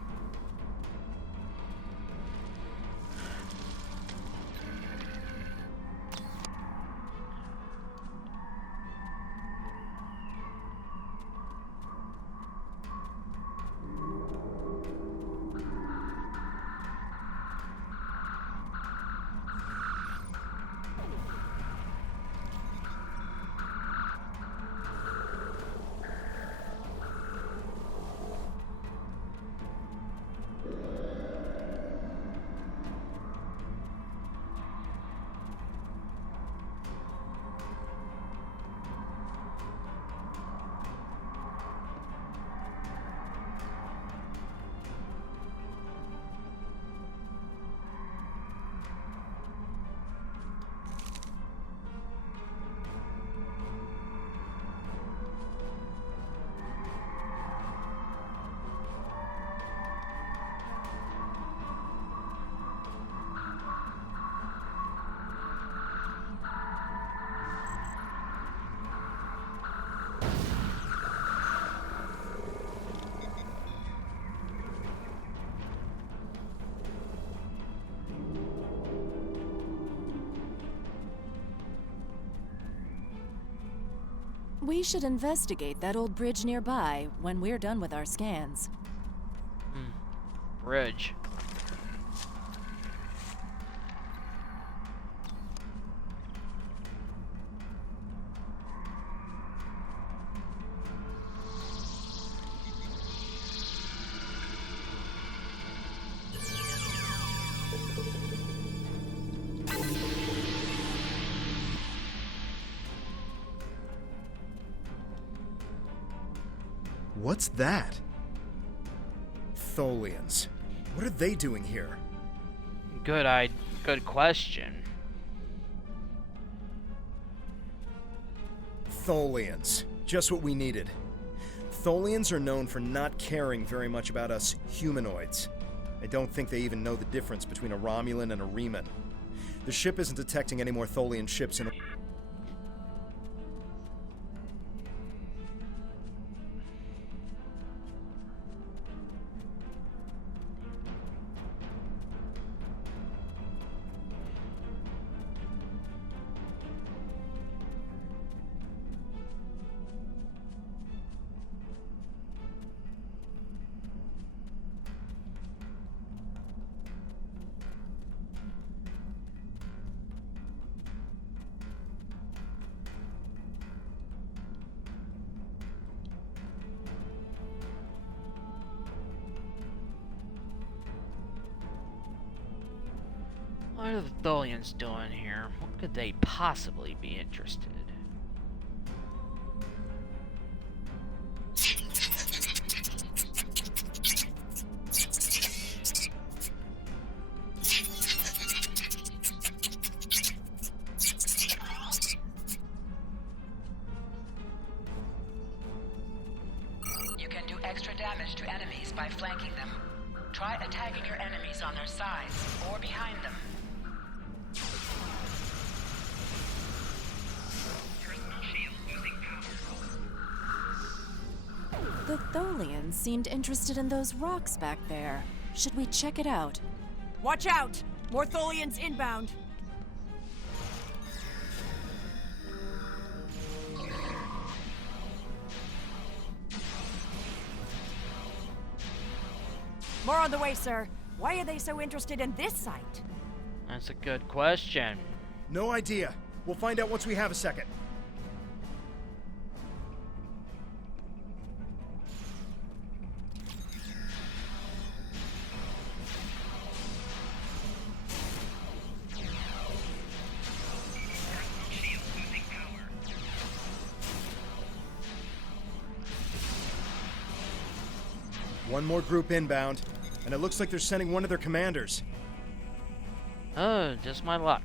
We should investigate that old bridge nearby when we're done with our scans. Bridge. What's that? Tholians. What are they doing here? Good question. Tholians. Just what we needed. Tholians are known for not caring very much about us humanoids. I don't think they even know the difference between a Romulan and a Reman. The ship isn't detecting any more Tholian ships in... What are the Tholians doing here? What could they possibly be interested? You can do extra damage to enemies by flanking them. Try attacking your enemies on their sides or behind them. The Tholians seemed interested in those rocks back there. Should we check it out? Watch out! More Tholians inbound! More on the way, sir. Why are they so interested in this site? That's a good question. No idea. We'll find out once we have a second. One more group inbound, and it looks like they're sending one of their commanders. Oh, just my luck.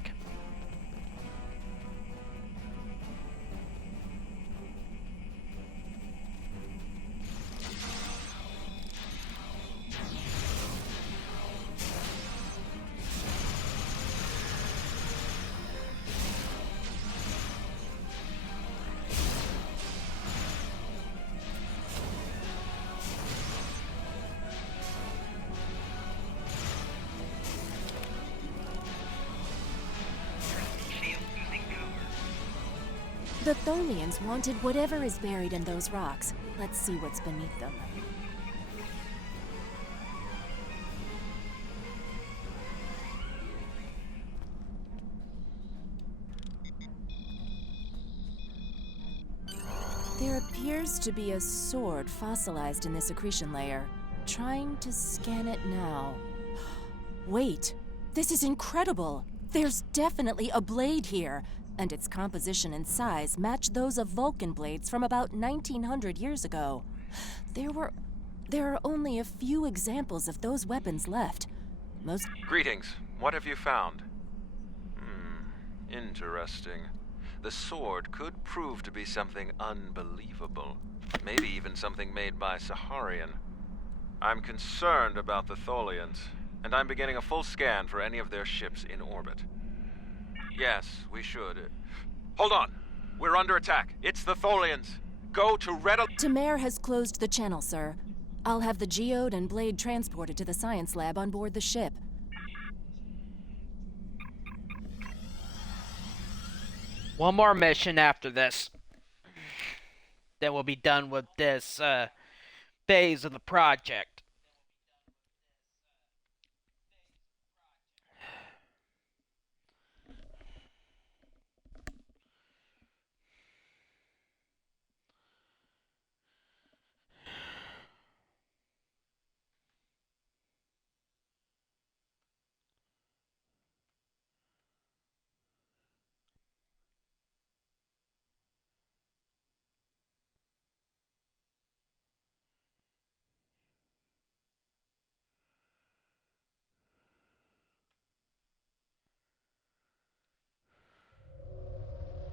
The Tholians wanted whatever is buried in those rocks. Let's see what's beneath them. There appears to be a sword fossilized in this accretion layer. Trying to scan it now. Wait, this is incredible! There's definitely a blade here, and its composition and size match those of Vulcan blades from about 1900 years ago. There are only a few examples of those weapons left. Most... Greetings. What have you found? Interesting. The sword could prove to be something unbelievable. Maybe even something made by Saharian. I'm concerned about the Tholians, and I'm beginning a full scan for any of their ships in orbit. Yes, we should. Hold on! We're under attack. It's the Tholians. Go to Red Alert. Tamare has closed the channel, sir. I'll have the geode and blade transported to the science lab on board the ship. One more mission after this. Then we'll be done with this phase of the project.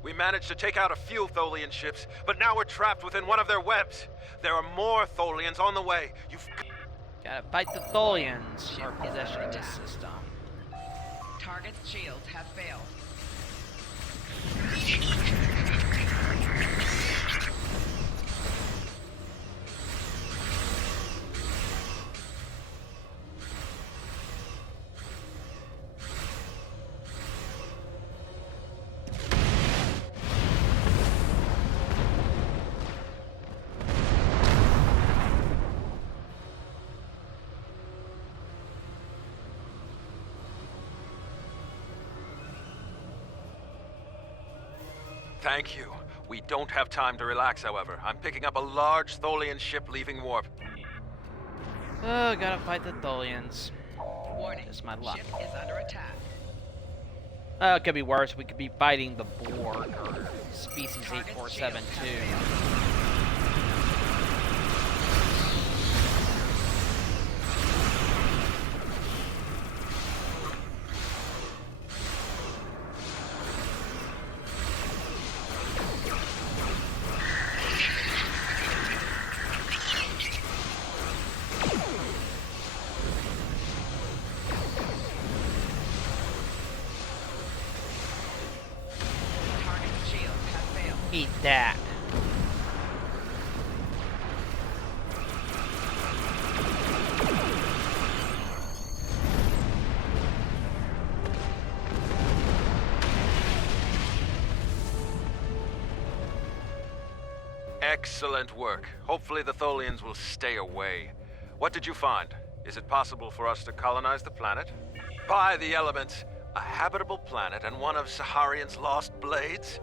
We managed to take out a few Tholian ships, but now we're trapped within one of their webs. There are more Tholians on the way. You've gotta fight the Tholians for possession of this system. Target's shields have failed. Thank you. We don't have time to relax, however. I'm picking up a large Tholian ship leaving warp. Oh, gotta fight the Tholians. Warning. This is my luck. Ship is under attack. It could be worse. We could be fighting the Borg or Species 8472. Eat that. Excellent work. Hopefully the Tholians will stay away. What did you find? Is it possible for us to colonize the planet? By the elements, a habitable planet and one of Saharian's lost blades?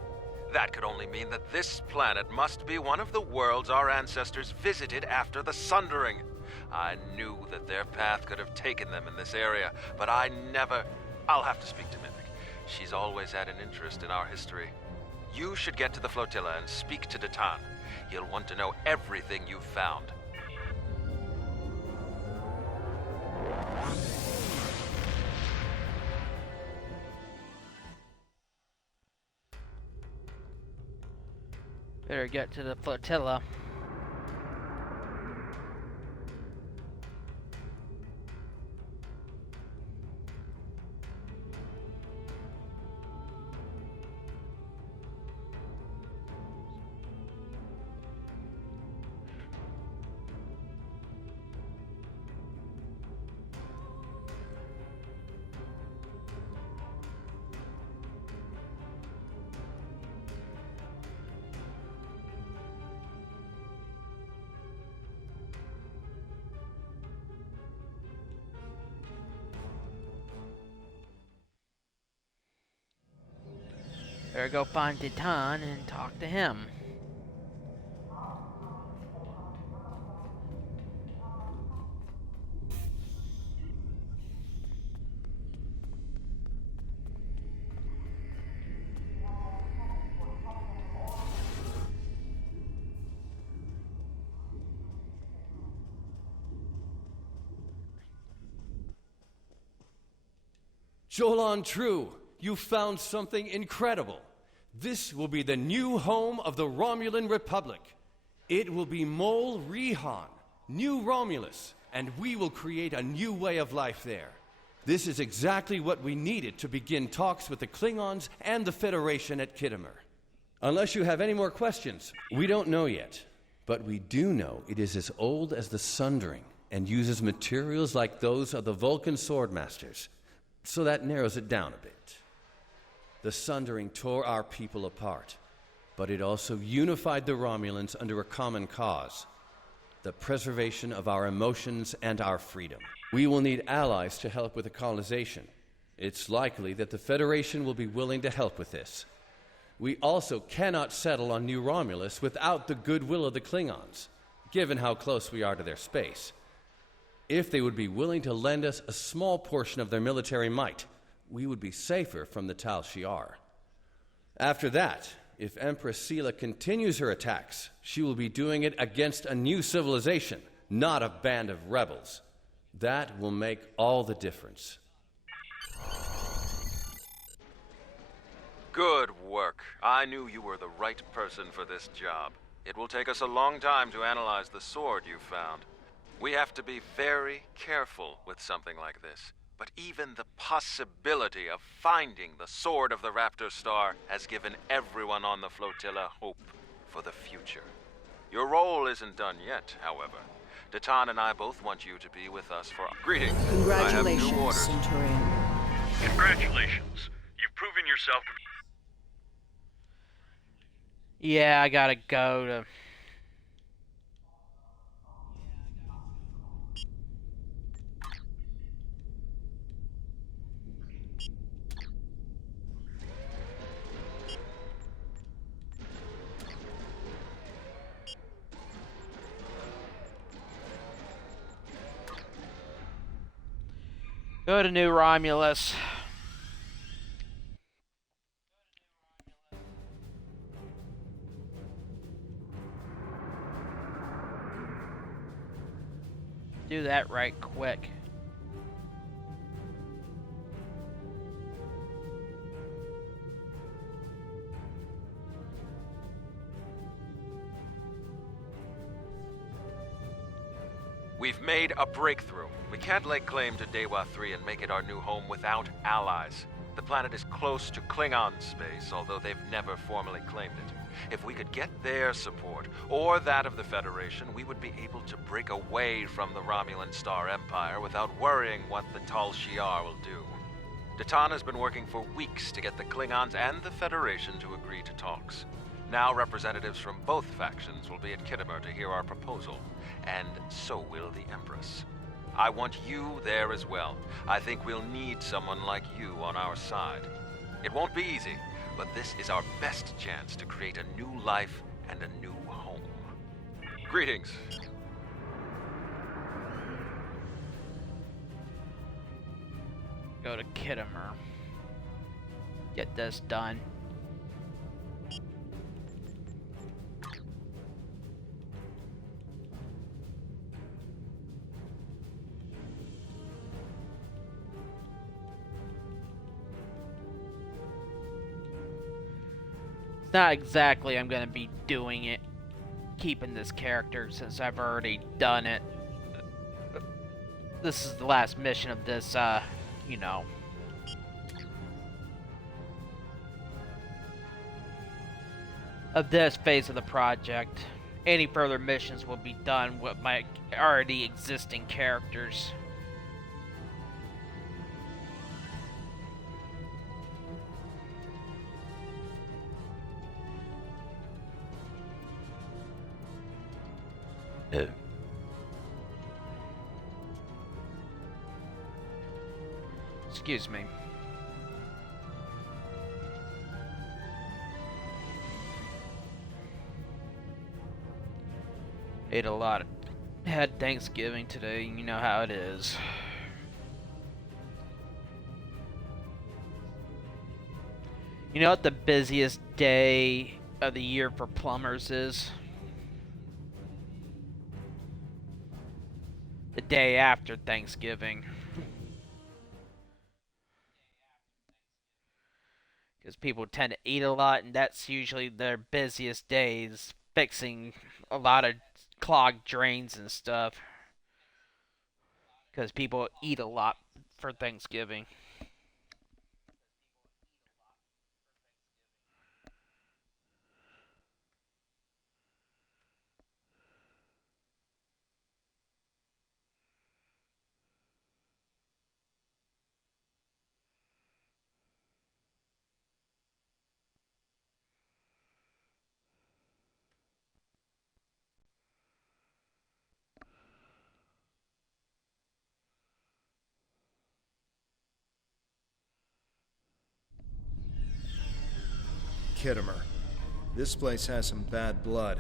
That could only mean that this planet must be one of the worlds our ancestors visited after the Sundering. I knew that their path could have taken them in this area, but I never... I'll have to speak to Mythic. She's always had an interest in our history. You should get to the flotilla and speak to Datan. He'll want to know everything you've found. Better get to the flotilla. Better go find Titan and talk to him. Jolan True, you found something incredible. This will be the new home of the Romulan Republic. It will be Mol Rihan, New Romulus, and we will create a new way of life there. This is exactly what we needed to begin talks with the Klingons and the Federation at Khitomer. Unless you have any more questions, we don't know yet. But we do know it is as old as the Sundering and uses materials like those of the Vulcan Swordmasters. So that narrows it down a bit. The Sundering tore our people apart, but it also unified the Romulans under a common cause: the preservation of our emotions and our freedom. We will need allies to help with the colonization. It's likely that the Federation will be willing to help with this. We also cannot settle on New Romulus without the goodwill of the Klingons, given how close we are to their space. If they would be willing to lend us a small portion of their military might, we would be safer from the Tal Shiar. After that, if Empress Sela continues her attacks, she will be doing it against a new civilization, not a band of rebels. That will make all the difference. Good work. I knew you were the right person for this job. It will take us a long time to analyze the sword you found. We have to be very careful with something like this. But even the possibility of finding the Sword of the Raptor Star has given everyone on the flotilla hope for the future. Your role isn't done yet, however. Titan and I both want you to be with us for... Greetings. Congratulations, I have new orders. Centurion. Congratulations. You've proven yourself to be... Yeah, I gotta go to... Go to New Romulus. Do that right quick. We've made a breakthrough. We can't lay claim to Dewa 3 and make it our new home without allies. The planet is close to Klingon space, although they've never formally claimed it. If we could get their support, or that of the Federation, we would be able to break away from the Romulan Star Empire without worrying what the Tal Shiar will do. Titan has been working for weeks to get the Klingons and the Federation to agree to talks. Now representatives from both factions will be at Khitomer to hear our proposal, and so will the Empress. I want you there as well. I think we'll need someone like you on our side. It won't be easy, but this is our best chance to create a new life and a new home. Greetings. Go to Khitomer. Get this done. It's not exactly I'm gonna be doing it, keeping this character, since I've already done it. This is the last mission of this, you know. Of this phase of the project. Any further missions will be done with my already existing characters. Excuse me. Ate a lot. Had Thanksgiving today, you know how it is. You know what the busiest day of the year for plumbers is? The day after Thanksgiving. Because people tend to eat a lot, and that's usually their busiest days, fixing a lot of clogged drains and stuff. Because people eat a lot for Thanksgiving. Kittimer. This place has some bad blood.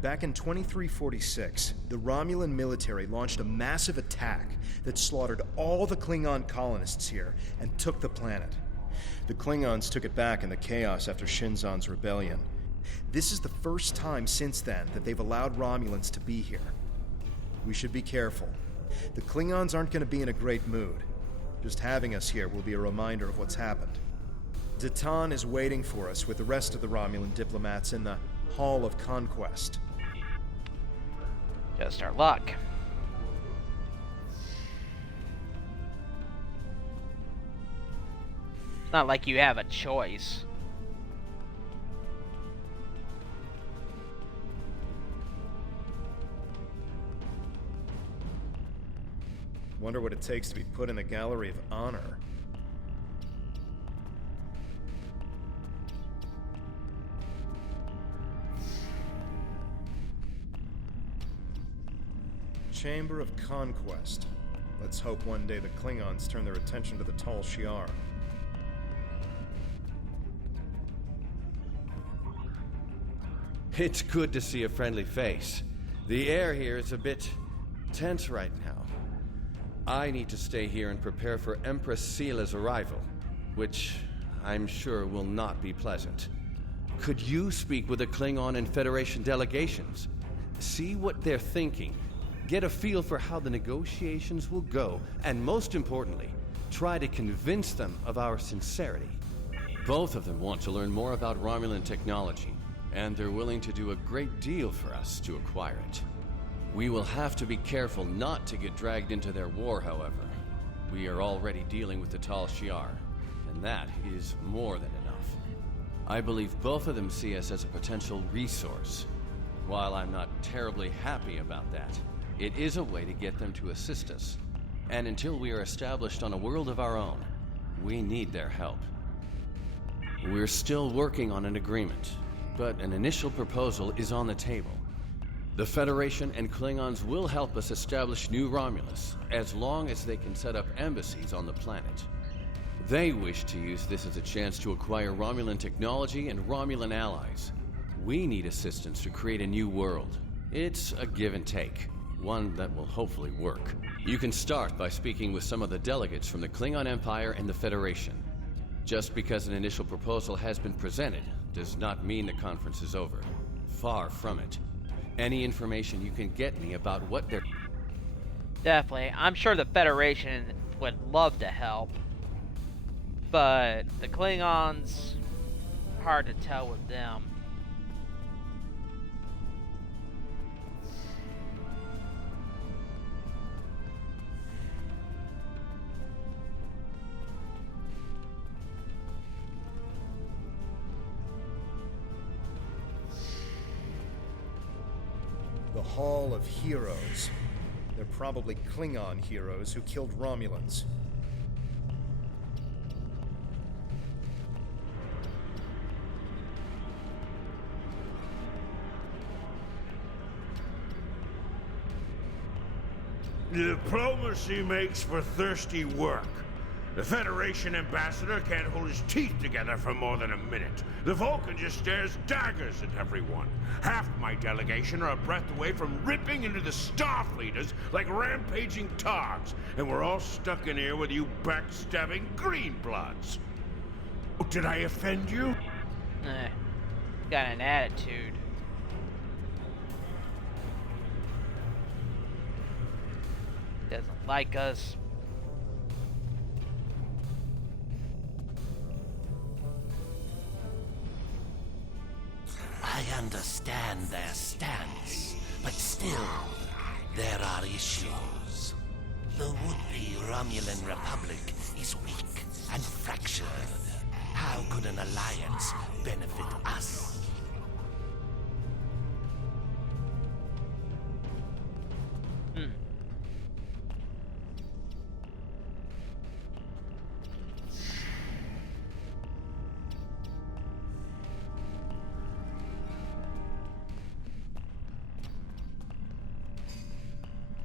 Back in 2346, the Romulan military launched a massive attack that slaughtered all the Klingon colonists here and took the planet. The Klingons took it back in the chaos after Shinzon's rebellion. This is the first time since then that they've allowed Romulans to be here. We should be careful. The Klingons aren't going to be in a great mood. Just having us here will be a reminder of what's happened. Datan is waiting for us with the rest of the Romulan diplomats in the Hall of Conquest. Just our luck. It's not like you have a choice. Wonder what it takes to be put in the Gallery of Honor. Chamber of Conquest. Let's hope one day the Klingons turn their attention to the Tal Shiar. It's good to see a friendly face. The air here is a bit tense right now. I need to stay here and prepare for Empress Seela's arrival, which I'm sure will not be pleasant. Could you speak with the Klingon and Federation delegations? See what they're thinking. Get a feel for how the negotiations will go, and most importantly, try to convince them of our sincerity. Both of them want to learn more about Romulan technology, and they're willing to do a great deal for us to acquire it. We will have to be careful not to get dragged into their war, however. We are already dealing with the Tal Shiar, and that is more than enough. I believe both of them see us as a potential resource. While I'm not terribly happy about that, it is a way to get them to assist us. And until we are established on a world of our own, we need their help. We're still working on an agreement, but an initial proposal is on the table. The Federation and Klingons will help us establish New Romulus, as long as they can set up embassies on the planet. They wish to use this as a chance to acquire Romulan technology and Romulan allies. We need assistance to create a new world. It's a give and take, one that will hopefully work. You can start by speaking with some of the delegates from the Klingon Empire and the Federation. Just because an initial proposal has been presented does not mean the conference is over. Far from it. Any information you can get me about what they're... Definitely. I'm sure the Federation would love to help. But the Klingons, hard to tell with them. The Hall of Heroes. They're probably Klingon heroes who killed Romulans. Diplomacy makes for thirsty work. The Federation ambassador can't hold his teeth together for more than a minute. The Vulcan just stares daggers at everyone. Half my delegation are a breath away from ripping into the Starfleeters like rampaging togs, and we're all stuck in here with you backstabbing greenbloods. Oh, did I offend you? Got an attitude. Doesn't like us. I understand their stance, but still, there are issues. The would-be Romulan Republic is weak and fractured. How could an alliance benefit us?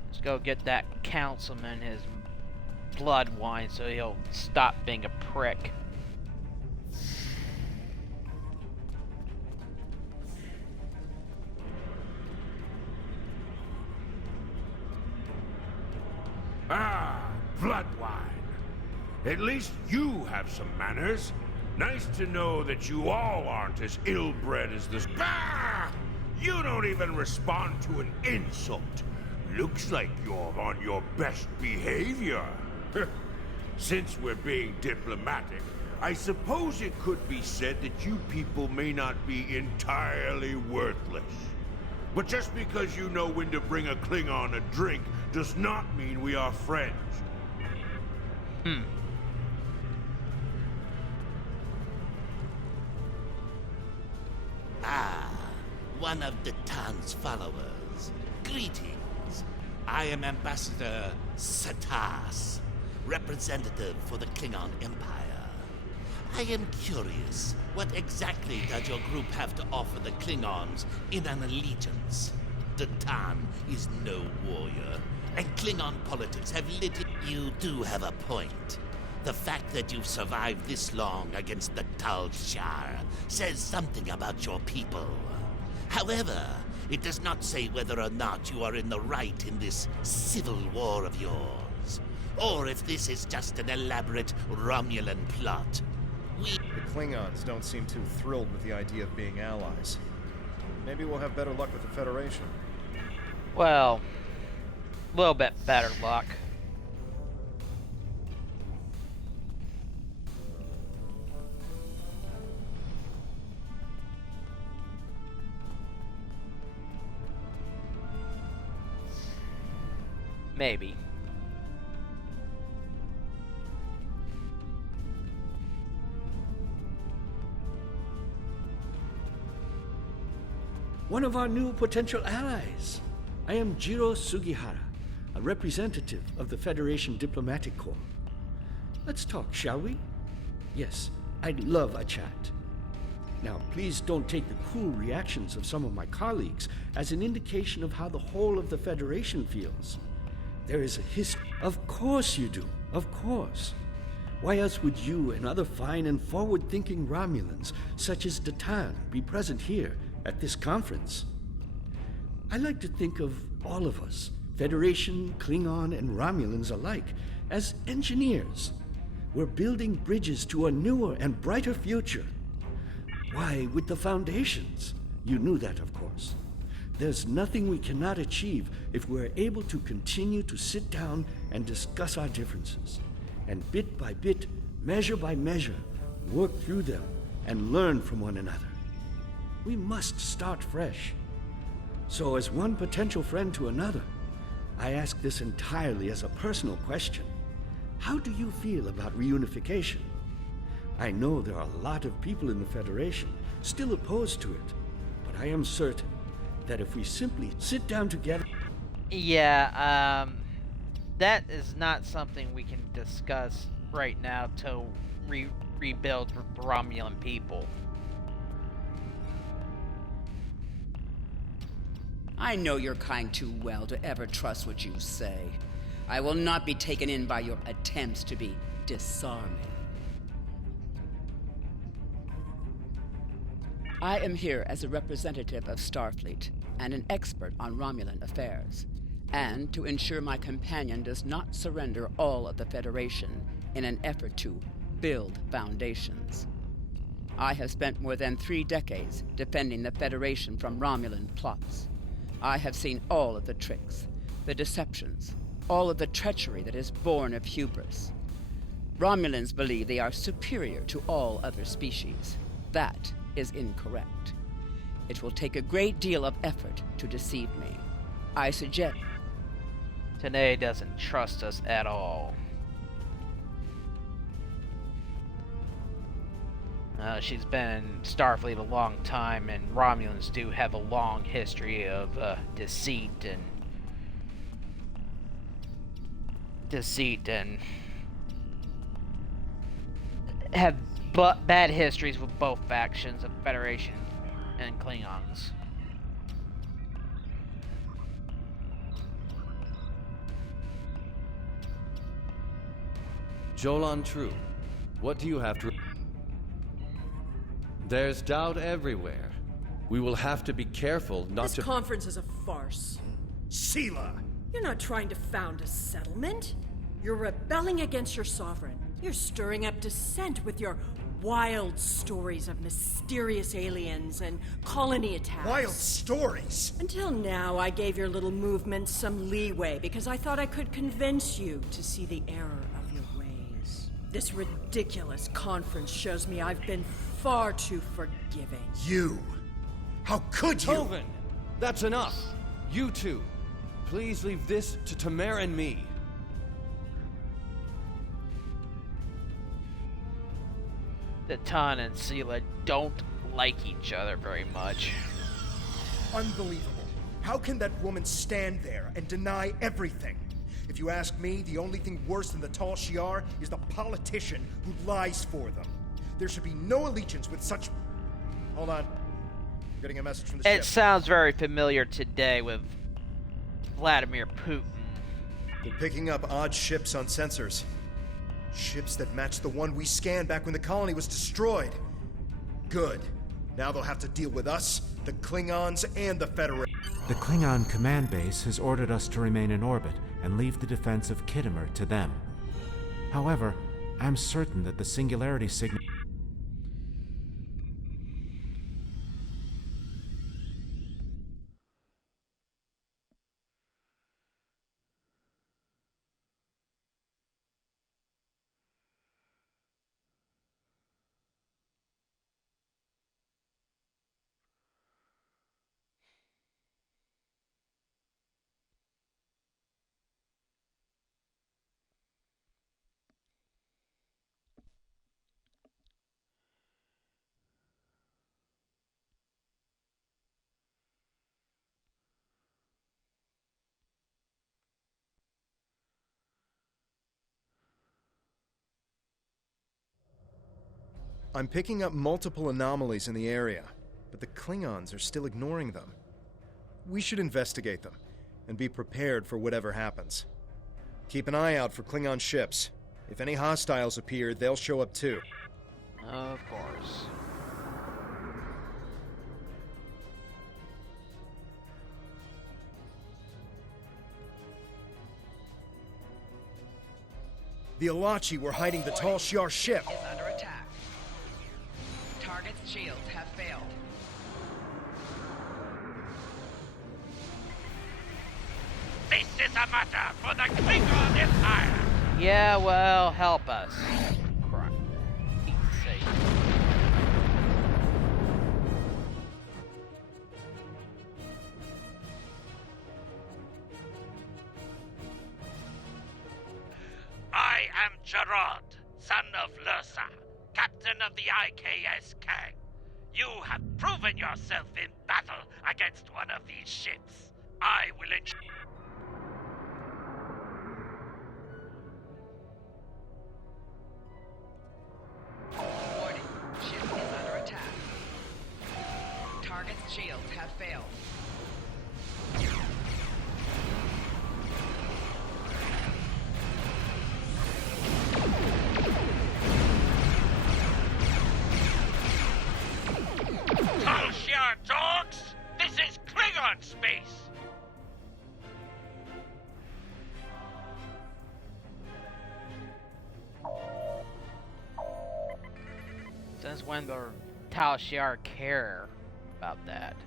Let's go get that councilman his blood wine so he'll stop being a prick. Ah, blood wine. At least you have some manners. Nice to know that you all aren't as ill-bred as this. Ah! You don't even respond to an insult. Looks like you're on your best behavior. Since we're being diplomatic, I suppose it could be said that you people may not be entirely worthless. But just because you know when to bring a Klingon a drink does not mean we are friends. Ah, one of the Tan's followers. Greetings. I am Ambassador Satas, representative for the Klingon Empire. I am curious, what exactly does your group have to offer the Klingons in an allegiance? The Tan is no warrior, and Klingon politics have lit it. You do have a point. The fact that you've survived this long against the Tal Shiar says something about your people. However, it does not say whether or not you are in the right in this civil war of yours, or if this is just an elaborate Romulan plot. The Klingons don't seem too thrilled with the idea of being allies. Maybe we'll have better luck with the Federation. Well, a little bit better luck. Maybe. One of our new potential allies. I am Jiro Sugihara, a representative of the Federation Diplomatic Corps. Let's talk, shall we? Yes, I'd love a chat. Now, please don't take the cool reactions of some of my colleagues as an indication of how the whole of the Federation feels. There is a history. Of course you do, of course. Why else would you and other fine and forward-thinking Romulans, such as Datan, be present here at this conference? I like to think of all of us, Federation, Klingon, and Romulans alike, as engineers. We're building bridges to a newer and brighter future. Why, with the foundations. You knew that, of course. There's nothing we cannot achieve if we're able to continue to sit down and discuss our differences, and bit by bit, measure by measure, work through them and learn from one another. We must start fresh. So as one potential friend to another, I ask this entirely as a personal question. How do you feel about reunification? I know there are a lot of people in the Federation still opposed to it, but I am certain that if we simply sit down together... Yeah, that is not something we can discuss right now to rebuild Romulan people. I know your kind too well to ever trust what you say. I will not be taken in by your attempts to be disarming. I am here as a representative of Starfleet and an expert on Romulan affairs, and to ensure my companion does not surrender all of the Federation in an effort to build foundations. I have spent more than 3 decades defending the Federation from Romulan plots. I have seen all of the tricks, the deceptions, all of the treachery that is born of hubris. Romulans believe they are superior to all other species. That is incorrect. It will take a great deal of effort to deceive me. I suggest... Tanae doesn't trust us at all. She's been in Starfleet a long time, and Romulans do have a long history of deceit and have bad histories with both factions of Federation and Klingons. Jolan True, what do you have to... There's doubt everywhere. We will have to be careful not to... This conference is a farce. Sela! You're not trying to found a settlement. You're rebelling against your sovereign. You're stirring up dissent with your wild stories of mysterious aliens and colony attacks. Wild stories? Until now, I gave your little movement some leeway because I thought I could convince you to see the error of your ways. This ridiculous conference shows me I've been far too forgiving. You? How could you? Tovin, that's enough. You two, please leave this to Tamara and me. The Tan and Sela don't like each other very much. Unbelievable. How can that woman stand there and deny everything? If you ask me, the only thing worse than the Tal Shiar is the politician who lies for them. There should be no allegiance with such... Hold on. I'm getting a message from the ship. It sounds very familiar today with Vladimir Putin. They're picking up odd ships on sensors. Ships that match the one we scanned back when the colony was destroyed. Good. Now they'll have to deal with us, the Klingons, and the Federation. The Klingon command base has ordered us to remain in orbit and leave the defense of Khitomer to them. However, I'm certain that the singularity signal... I'm picking up multiple anomalies in the area, but the Klingons are still ignoring them. We should investigate them, and be prepared for whatever happens. Keep an eye out for Klingon ships. If any hostiles appear, they'll show up too. Of course. The Alachi were hiding the Tal Shiar ship. Is under attack. Target's shields have failed. This is a matter for the Klingon Empire! Yeah, well, help us. Crap. Pete's sake. I am Gerard, son of Lursa, captain of the IKS Kang. You have proven yourself in battle against one of these ships. I will ensure... Warning, ship is under attack. Target's shields have failed. Since when the Tal Shiar care about that?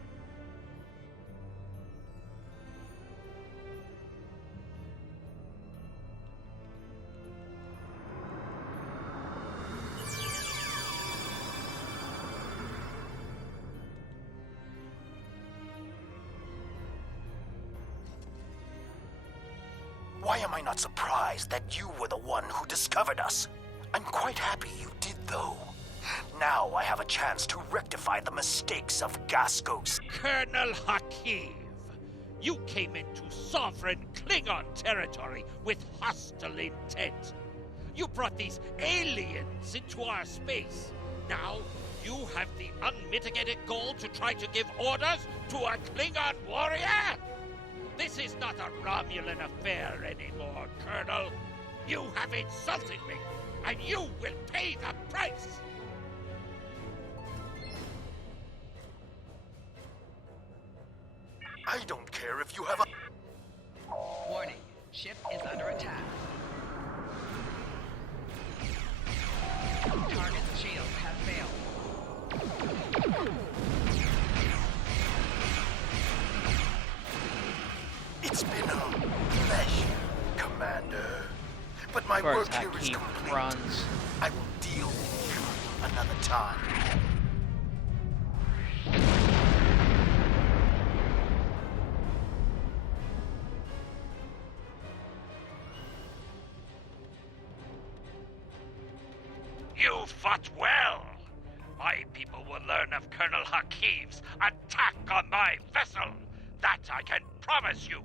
Why am I not surprised that you were the one who discovered us? I'm quite happy you did, though. Now I have a chance to rectify the mistakes of Gascos. Colonel Hakiv, you came into sovereign Klingon territory with hostile intent. You brought these aliens into our space. Now, you have the unmitigated goal to try to give orders to a Klingon warrior? This is not a Romulan affair anymore, Colonel. You have insulted me, and you will pay the price! I don't care if you have a... Warning, ship is under attack. Target's shields have failed. It's been a pleasure, Commander. But my work here is complete. I will deal with you another time. You fought well. My people will learn of Colonel Hakiv's attack on my vessel. That I can promise you.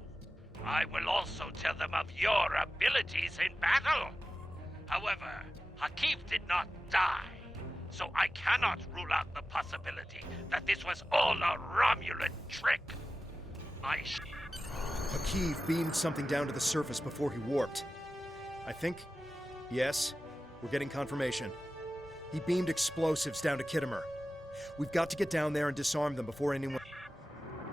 I will also tell them of your abilities in battle. However, Hakiv did not die, so I cannot rule out the possibility that this was all a Romulan trick. Hakiv beamed something down to the surface before he warped. I think... yes, we're getting confirmation. He beamed explosives down to Kittimer. We've got to get down there and disarm them before anyone...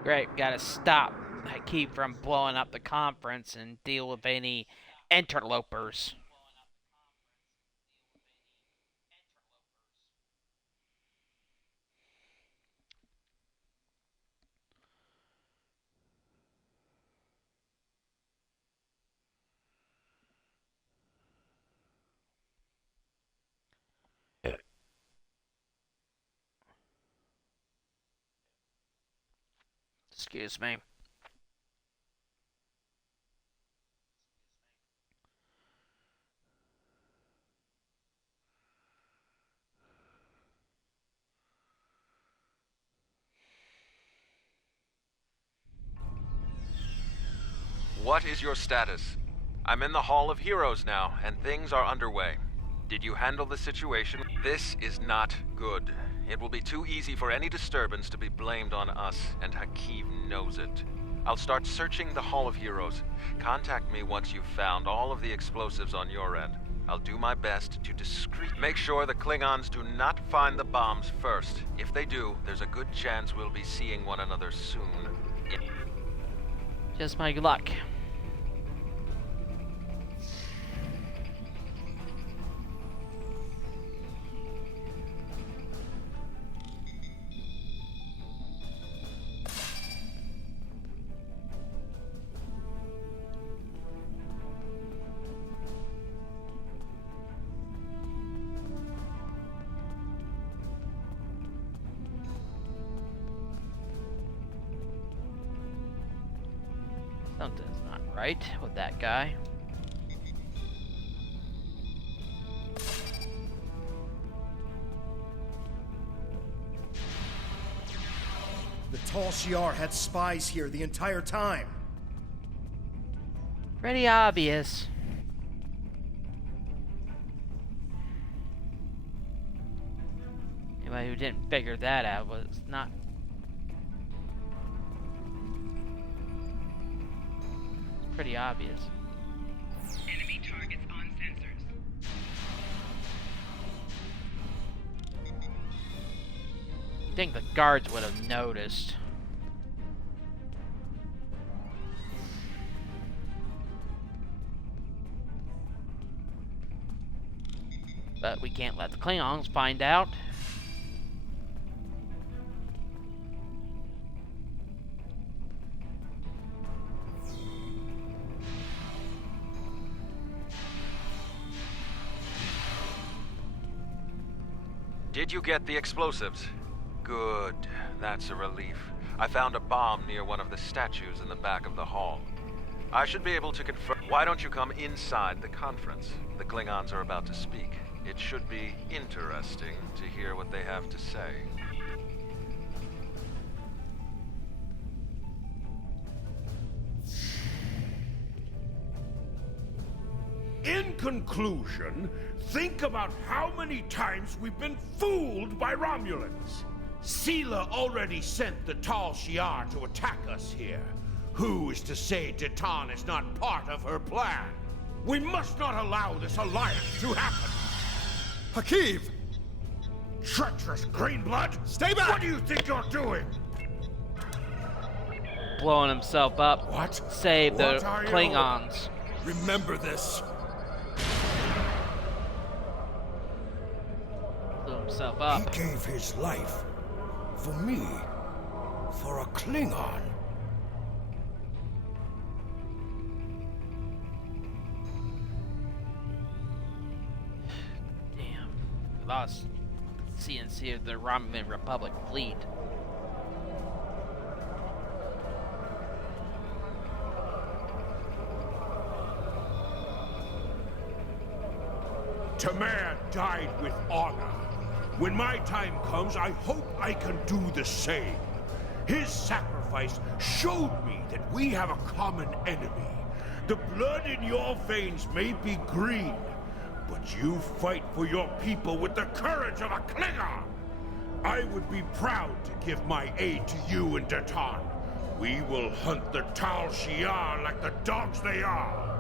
Great, gotta stop Hakiv from blowing up the conference and deal with any interlopers. Excuse me. What is your status? I'm in the Hall of Heroes now, and things are underway. Did you handle the situation? This is not good. It will be too easy for any disturbance to be blamed on us, and Hakiv knows it. I'll start searching the Hall of Heroes. Contact me once you've found all of the explosives on your end. I'll do my best to discreetly make sure the Klingons do not find the bombs first. If they do, there's a good chance we'll be seeing one another soon. Just my luck. Something's not right with that guy. The Tal Shiar had spies here the entire time. Pretty obvious. Anybody who didn't figure that out was not... pretty obvious. Enemy targets on sensors. I think the guards would have noticed. But we can't let the Klingons find out. Did you get the explosives? Good. That's a relief. I found a bomb near one of the statues in the back of the hall. I should be able to confirm. Why don't you come inside the conference? The Klingons are about to speak. It should be interesting to hear what they have to say. In conclusion, think about how many times we've been fooled by Romulans. Sela already sent the Tal Shiar to attack us here. Who is to say Titan is not part of her plan? We must not allow this alliance to happen. Hakiv! Treacherous Greenblood! Stay back! What do you think you're doing? Blowing himself up. What? Save the What are you? Klingons. Remember this. Blew himself up. He gave his life for me, for a Klingon. Damn. We lost CNC of the Romulan Republic fleet. Tamer died with honor. When my time comes, I hope I can do the same. His sacrifice showed me that we have a common enemy. The blood in your veins may be green, but you fight for your people with the courage of a Klingon. I would be proud to give my aid to you and Titan. We will hunt the Tal Shiar like the dogs they are.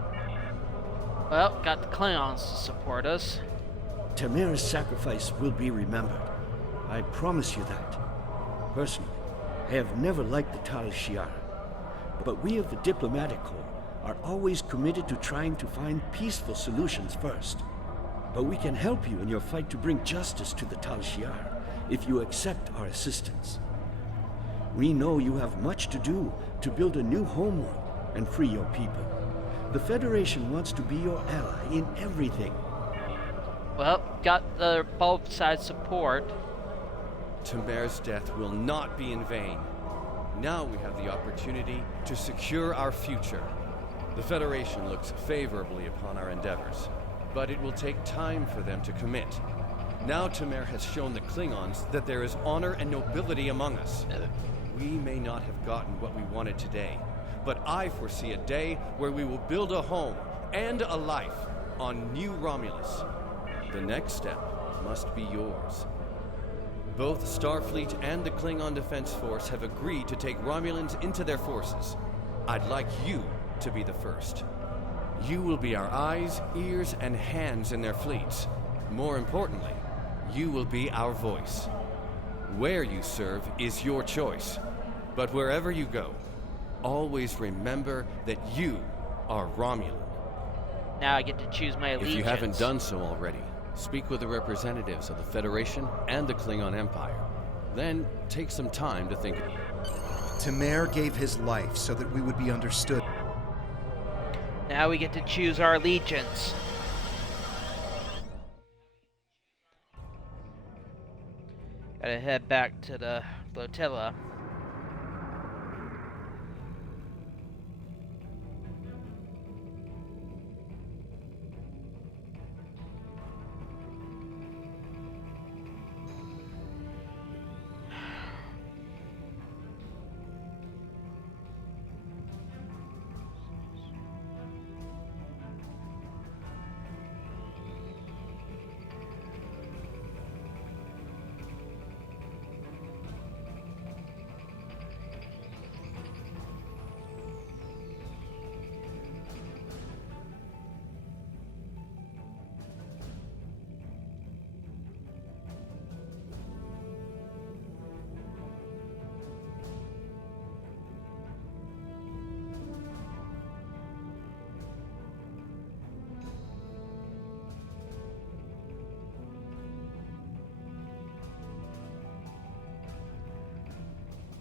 Well, got the Klingons to support us. Tamir's sacrifice will be remembered. I promise you that. Personally, I have never liked the Tal Shiar, but we of the Diplomatic Corps are always committed to trying to find peaceful solutions first. But we can help you in your fight to bring justice to the Tal Shiar if you accept our assistance. We know you have much to do to build a new homeworld and free your people. The Federation wants to be your ally in everything. Well, got the both sides support. Tamer's death will not be in vain. Now we have the opportunity to secure our future. The Federation looks favorably upon our endeavors, but it will take time for them to commit. Now Tamer has shown the Klingons that there is honor and nobility among us. We may not have gotten what we wanted today, but I foresee a day where we will build a home and a life on New Romulus. The next step must be yours. Both Starfleet and the Klingon Defense Force have agreed to take Romulans into their forces. I'd like you to be the first. You will be our eyes, ears, and hands in their fleets. More importantly, you will be our voice. Where you serve is your choice, but wherever you go, always remember that you are Romulan. Now I get to choose my allegiance. If you haven't done so already, speak with the representatives of the Federation and the Klingon Empire. Then take some time to think. Tamer gave his life so that we would be understood. Now we get to choose our allegiance. Gotta head back to the flotilla.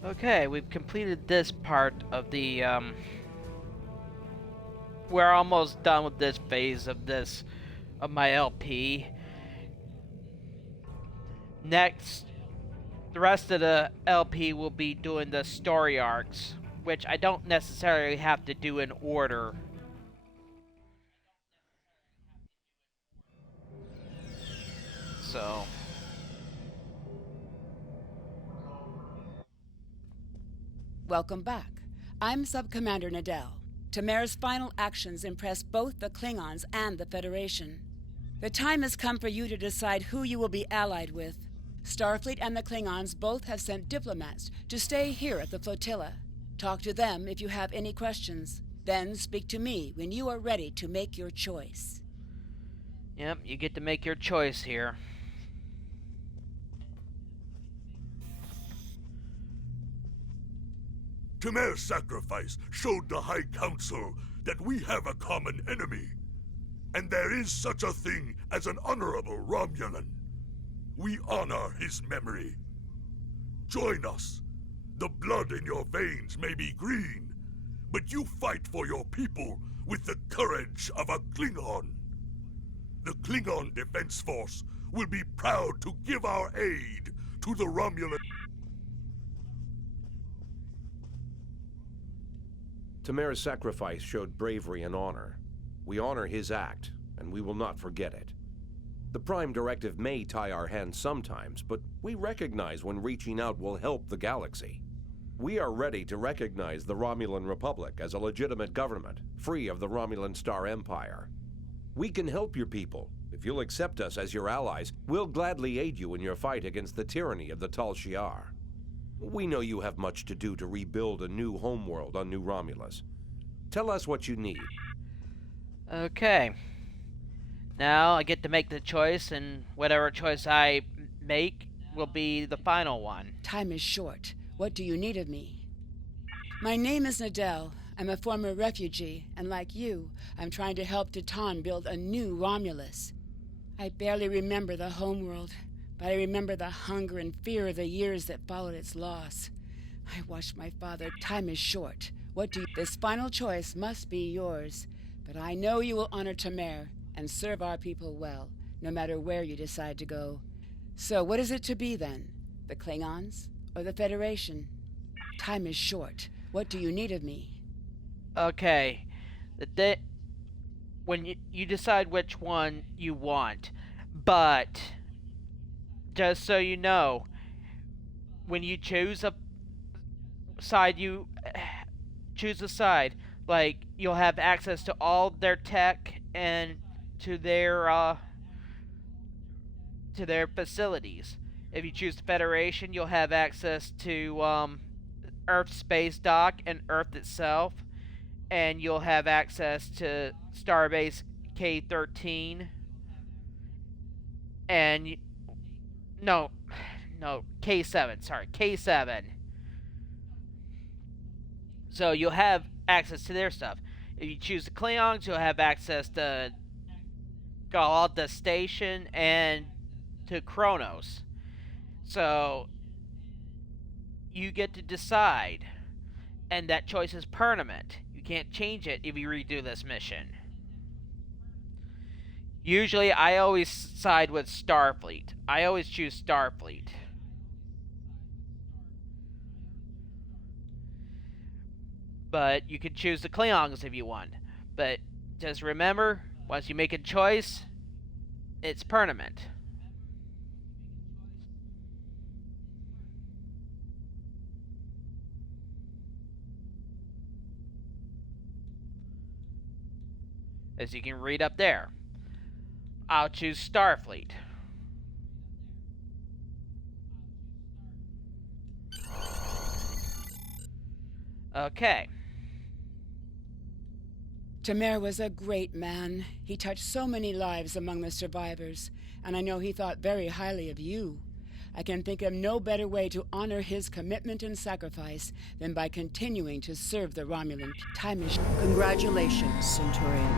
Okay, we've completed this part of the, we're almost done with this phase of my LP. Next, the rest of the LP will be doing the story arcs, which I don't necessarily have to do in order. So... Welcome back. I'm Sub-Commander Nadell. Tamer's final actions impressed both the Klingons and the Federation. The time has come for you to decide who you will be allied with. Starfleet and the Klingons both have sent diplomats to stay here at the flotilla. Talk to them if you have any questions. Then speak to me when you are ready to make your choice. Yep, you get to make your choice here. Tamer's sacrifice showed the High Council that we have a common enemy. And there is such a thing as an honorable Romulan. We honor his memory. Join us. The blood in your veins may be green, but you fight for your people with the courage of a Klingon. The Klingon Defense Force will be proud to give our aid to the Romulan... Tamer's sacrifice showed bravery and honor. We honor his act, and we will not forget it. The Prime Directive may tie our hands sometimes, but we recognize when reaching out will help the galaxy. We are ready to recognize the Romulan Republic as a legitimate government, free of the Romulan Star Empire. We can help your people. If you'll accept us as your allies, we'll gladly aid you in your fight against the tyranny of the Tal Shiar. We know you have much to do to rebuild a new homeworld on New Romulus. Tell us what you need. Okay. Now I get to make the choice, and whatever choice I make will be the final one. Time is short. What do you need of me? My name is Nadell. I'm a former refugee, and like you, I'm trying to help Titan build a new Romulus. I barely remember the homeworld, but I remember the hunger and fear of the years that followed its loss. I watched my father. Time is short. This final choice must be yours, but I know you will honor Tamer and serve our people well, no matter where you decide to go. So what is it to be then? The Klingons or the Federation? Time is short. What do you need of me? Okay. When you decide which one you want, but just so you know, when you choose a side, like you'll have access to all their tech and to their facilities. If you choose the Federation, you'll have access to Earth Space Dock and Earth itself, and you'll have access to Starbase K-13 and K-7. Sorry, K-7. So you'll have access to their stuff. If you choose the Klingons, you'll have access to Galata Station and to Kronos. So you get to decide, and that choice is permanent. You can't change it if you redo this mission. Usually, I always side with Starfleet. I always choose Starfleet. But you can choose the Klingons if you want. But just remember, once you make a choice, it's permanent. As you can read up there. I'll choose Starfleet. Okay. Tamer was a great man. He touched so many lives among the survivors, and I know he thought very highly of you. I can think of no better way to honor his commitment and sacrifice than by continuing to serve the Romulan. Time is... Congratulations, Centurion.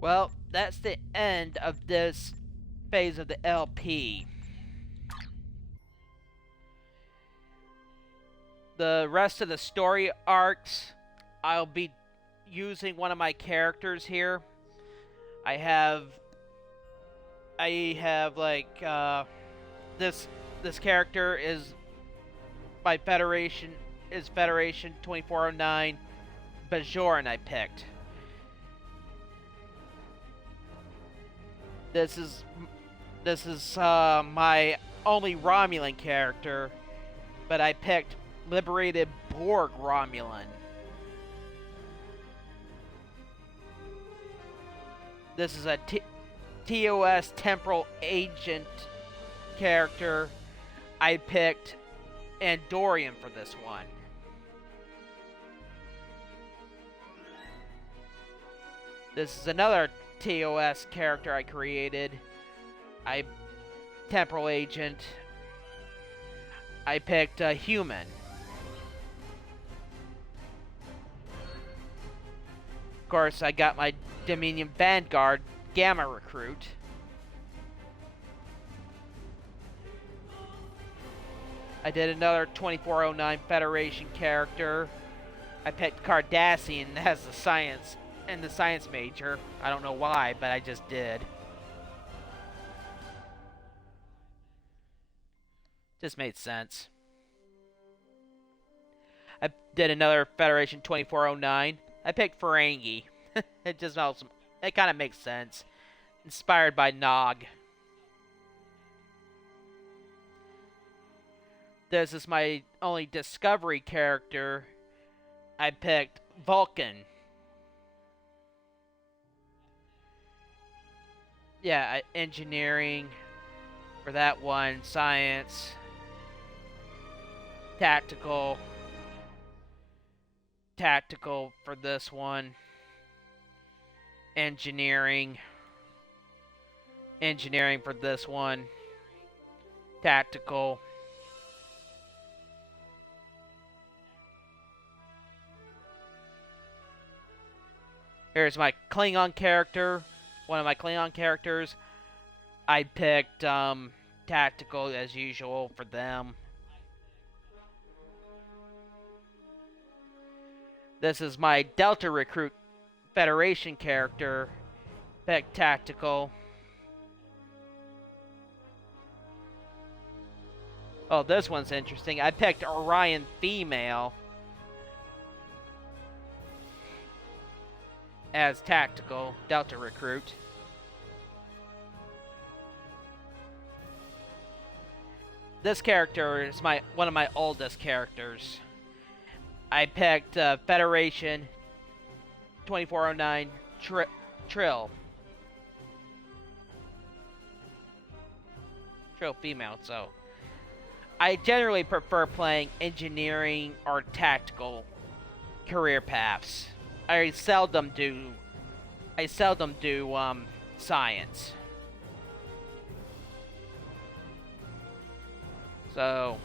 Well, that's the end of this phase of the LP. The rest of the story arcs I'll be using one of my characters here. I have like this character is by Federation 2409 Bajoran I picked. This is my only Romulan character, but I picked Liberated Borg Romulan. This is a TOS Temporal Agent character. I picked Andorian for this one. This is another TOS character I created. Temporal Agent. I picked a human. Of course, I got my Dominion Vanguard Gamma Recruit. I did another 2409 Federation character. I picked Cardassian as the science major. I don't know why, but I just did. Just made sense. I did another Federation 2409. I picked Ferengi. It just also, it kind of makes sense. Inspired by Nog. This is my only Discovery character. I picked Vulcan. Yeah, engineering for that one. Science. Tactical for this one. Engineering for this one. Tactical. Here's my Klingon character. One of my Klingon characters. I picked tactical as usual for them. This is my Delta Recruit Federation character. Picked tactical. Oh, this one's interesting. I picked Orion female as tactical Delta Recruit. This character is one of my oldest characters. I picked Federation 2409 Trill female, so I generally prefer playing engineering or tactical career paths. I seldom do science. So,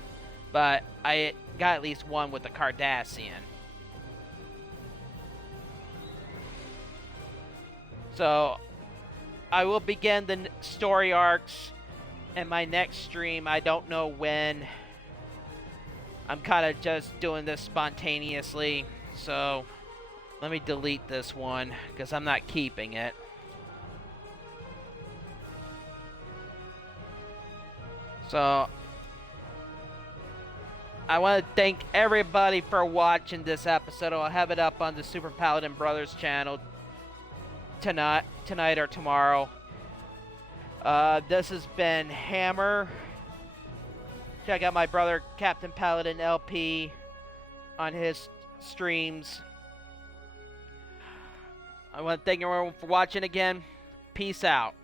but I got at least one with the Cardassian. So, I will begin the story arcs in my next stream. I don't know when. I'm kind of just doing this spontaneously. So, let me delete this one because I'm not keeping it. So, I want to thank everybody for watching this episode. I'll have it up on the Super Paladin Brothers channel tonight or tomorrow. This has been Hammer. Check out my brother Captain Paladin LP on his streams. I want to thank everyone for watching again. Peace out.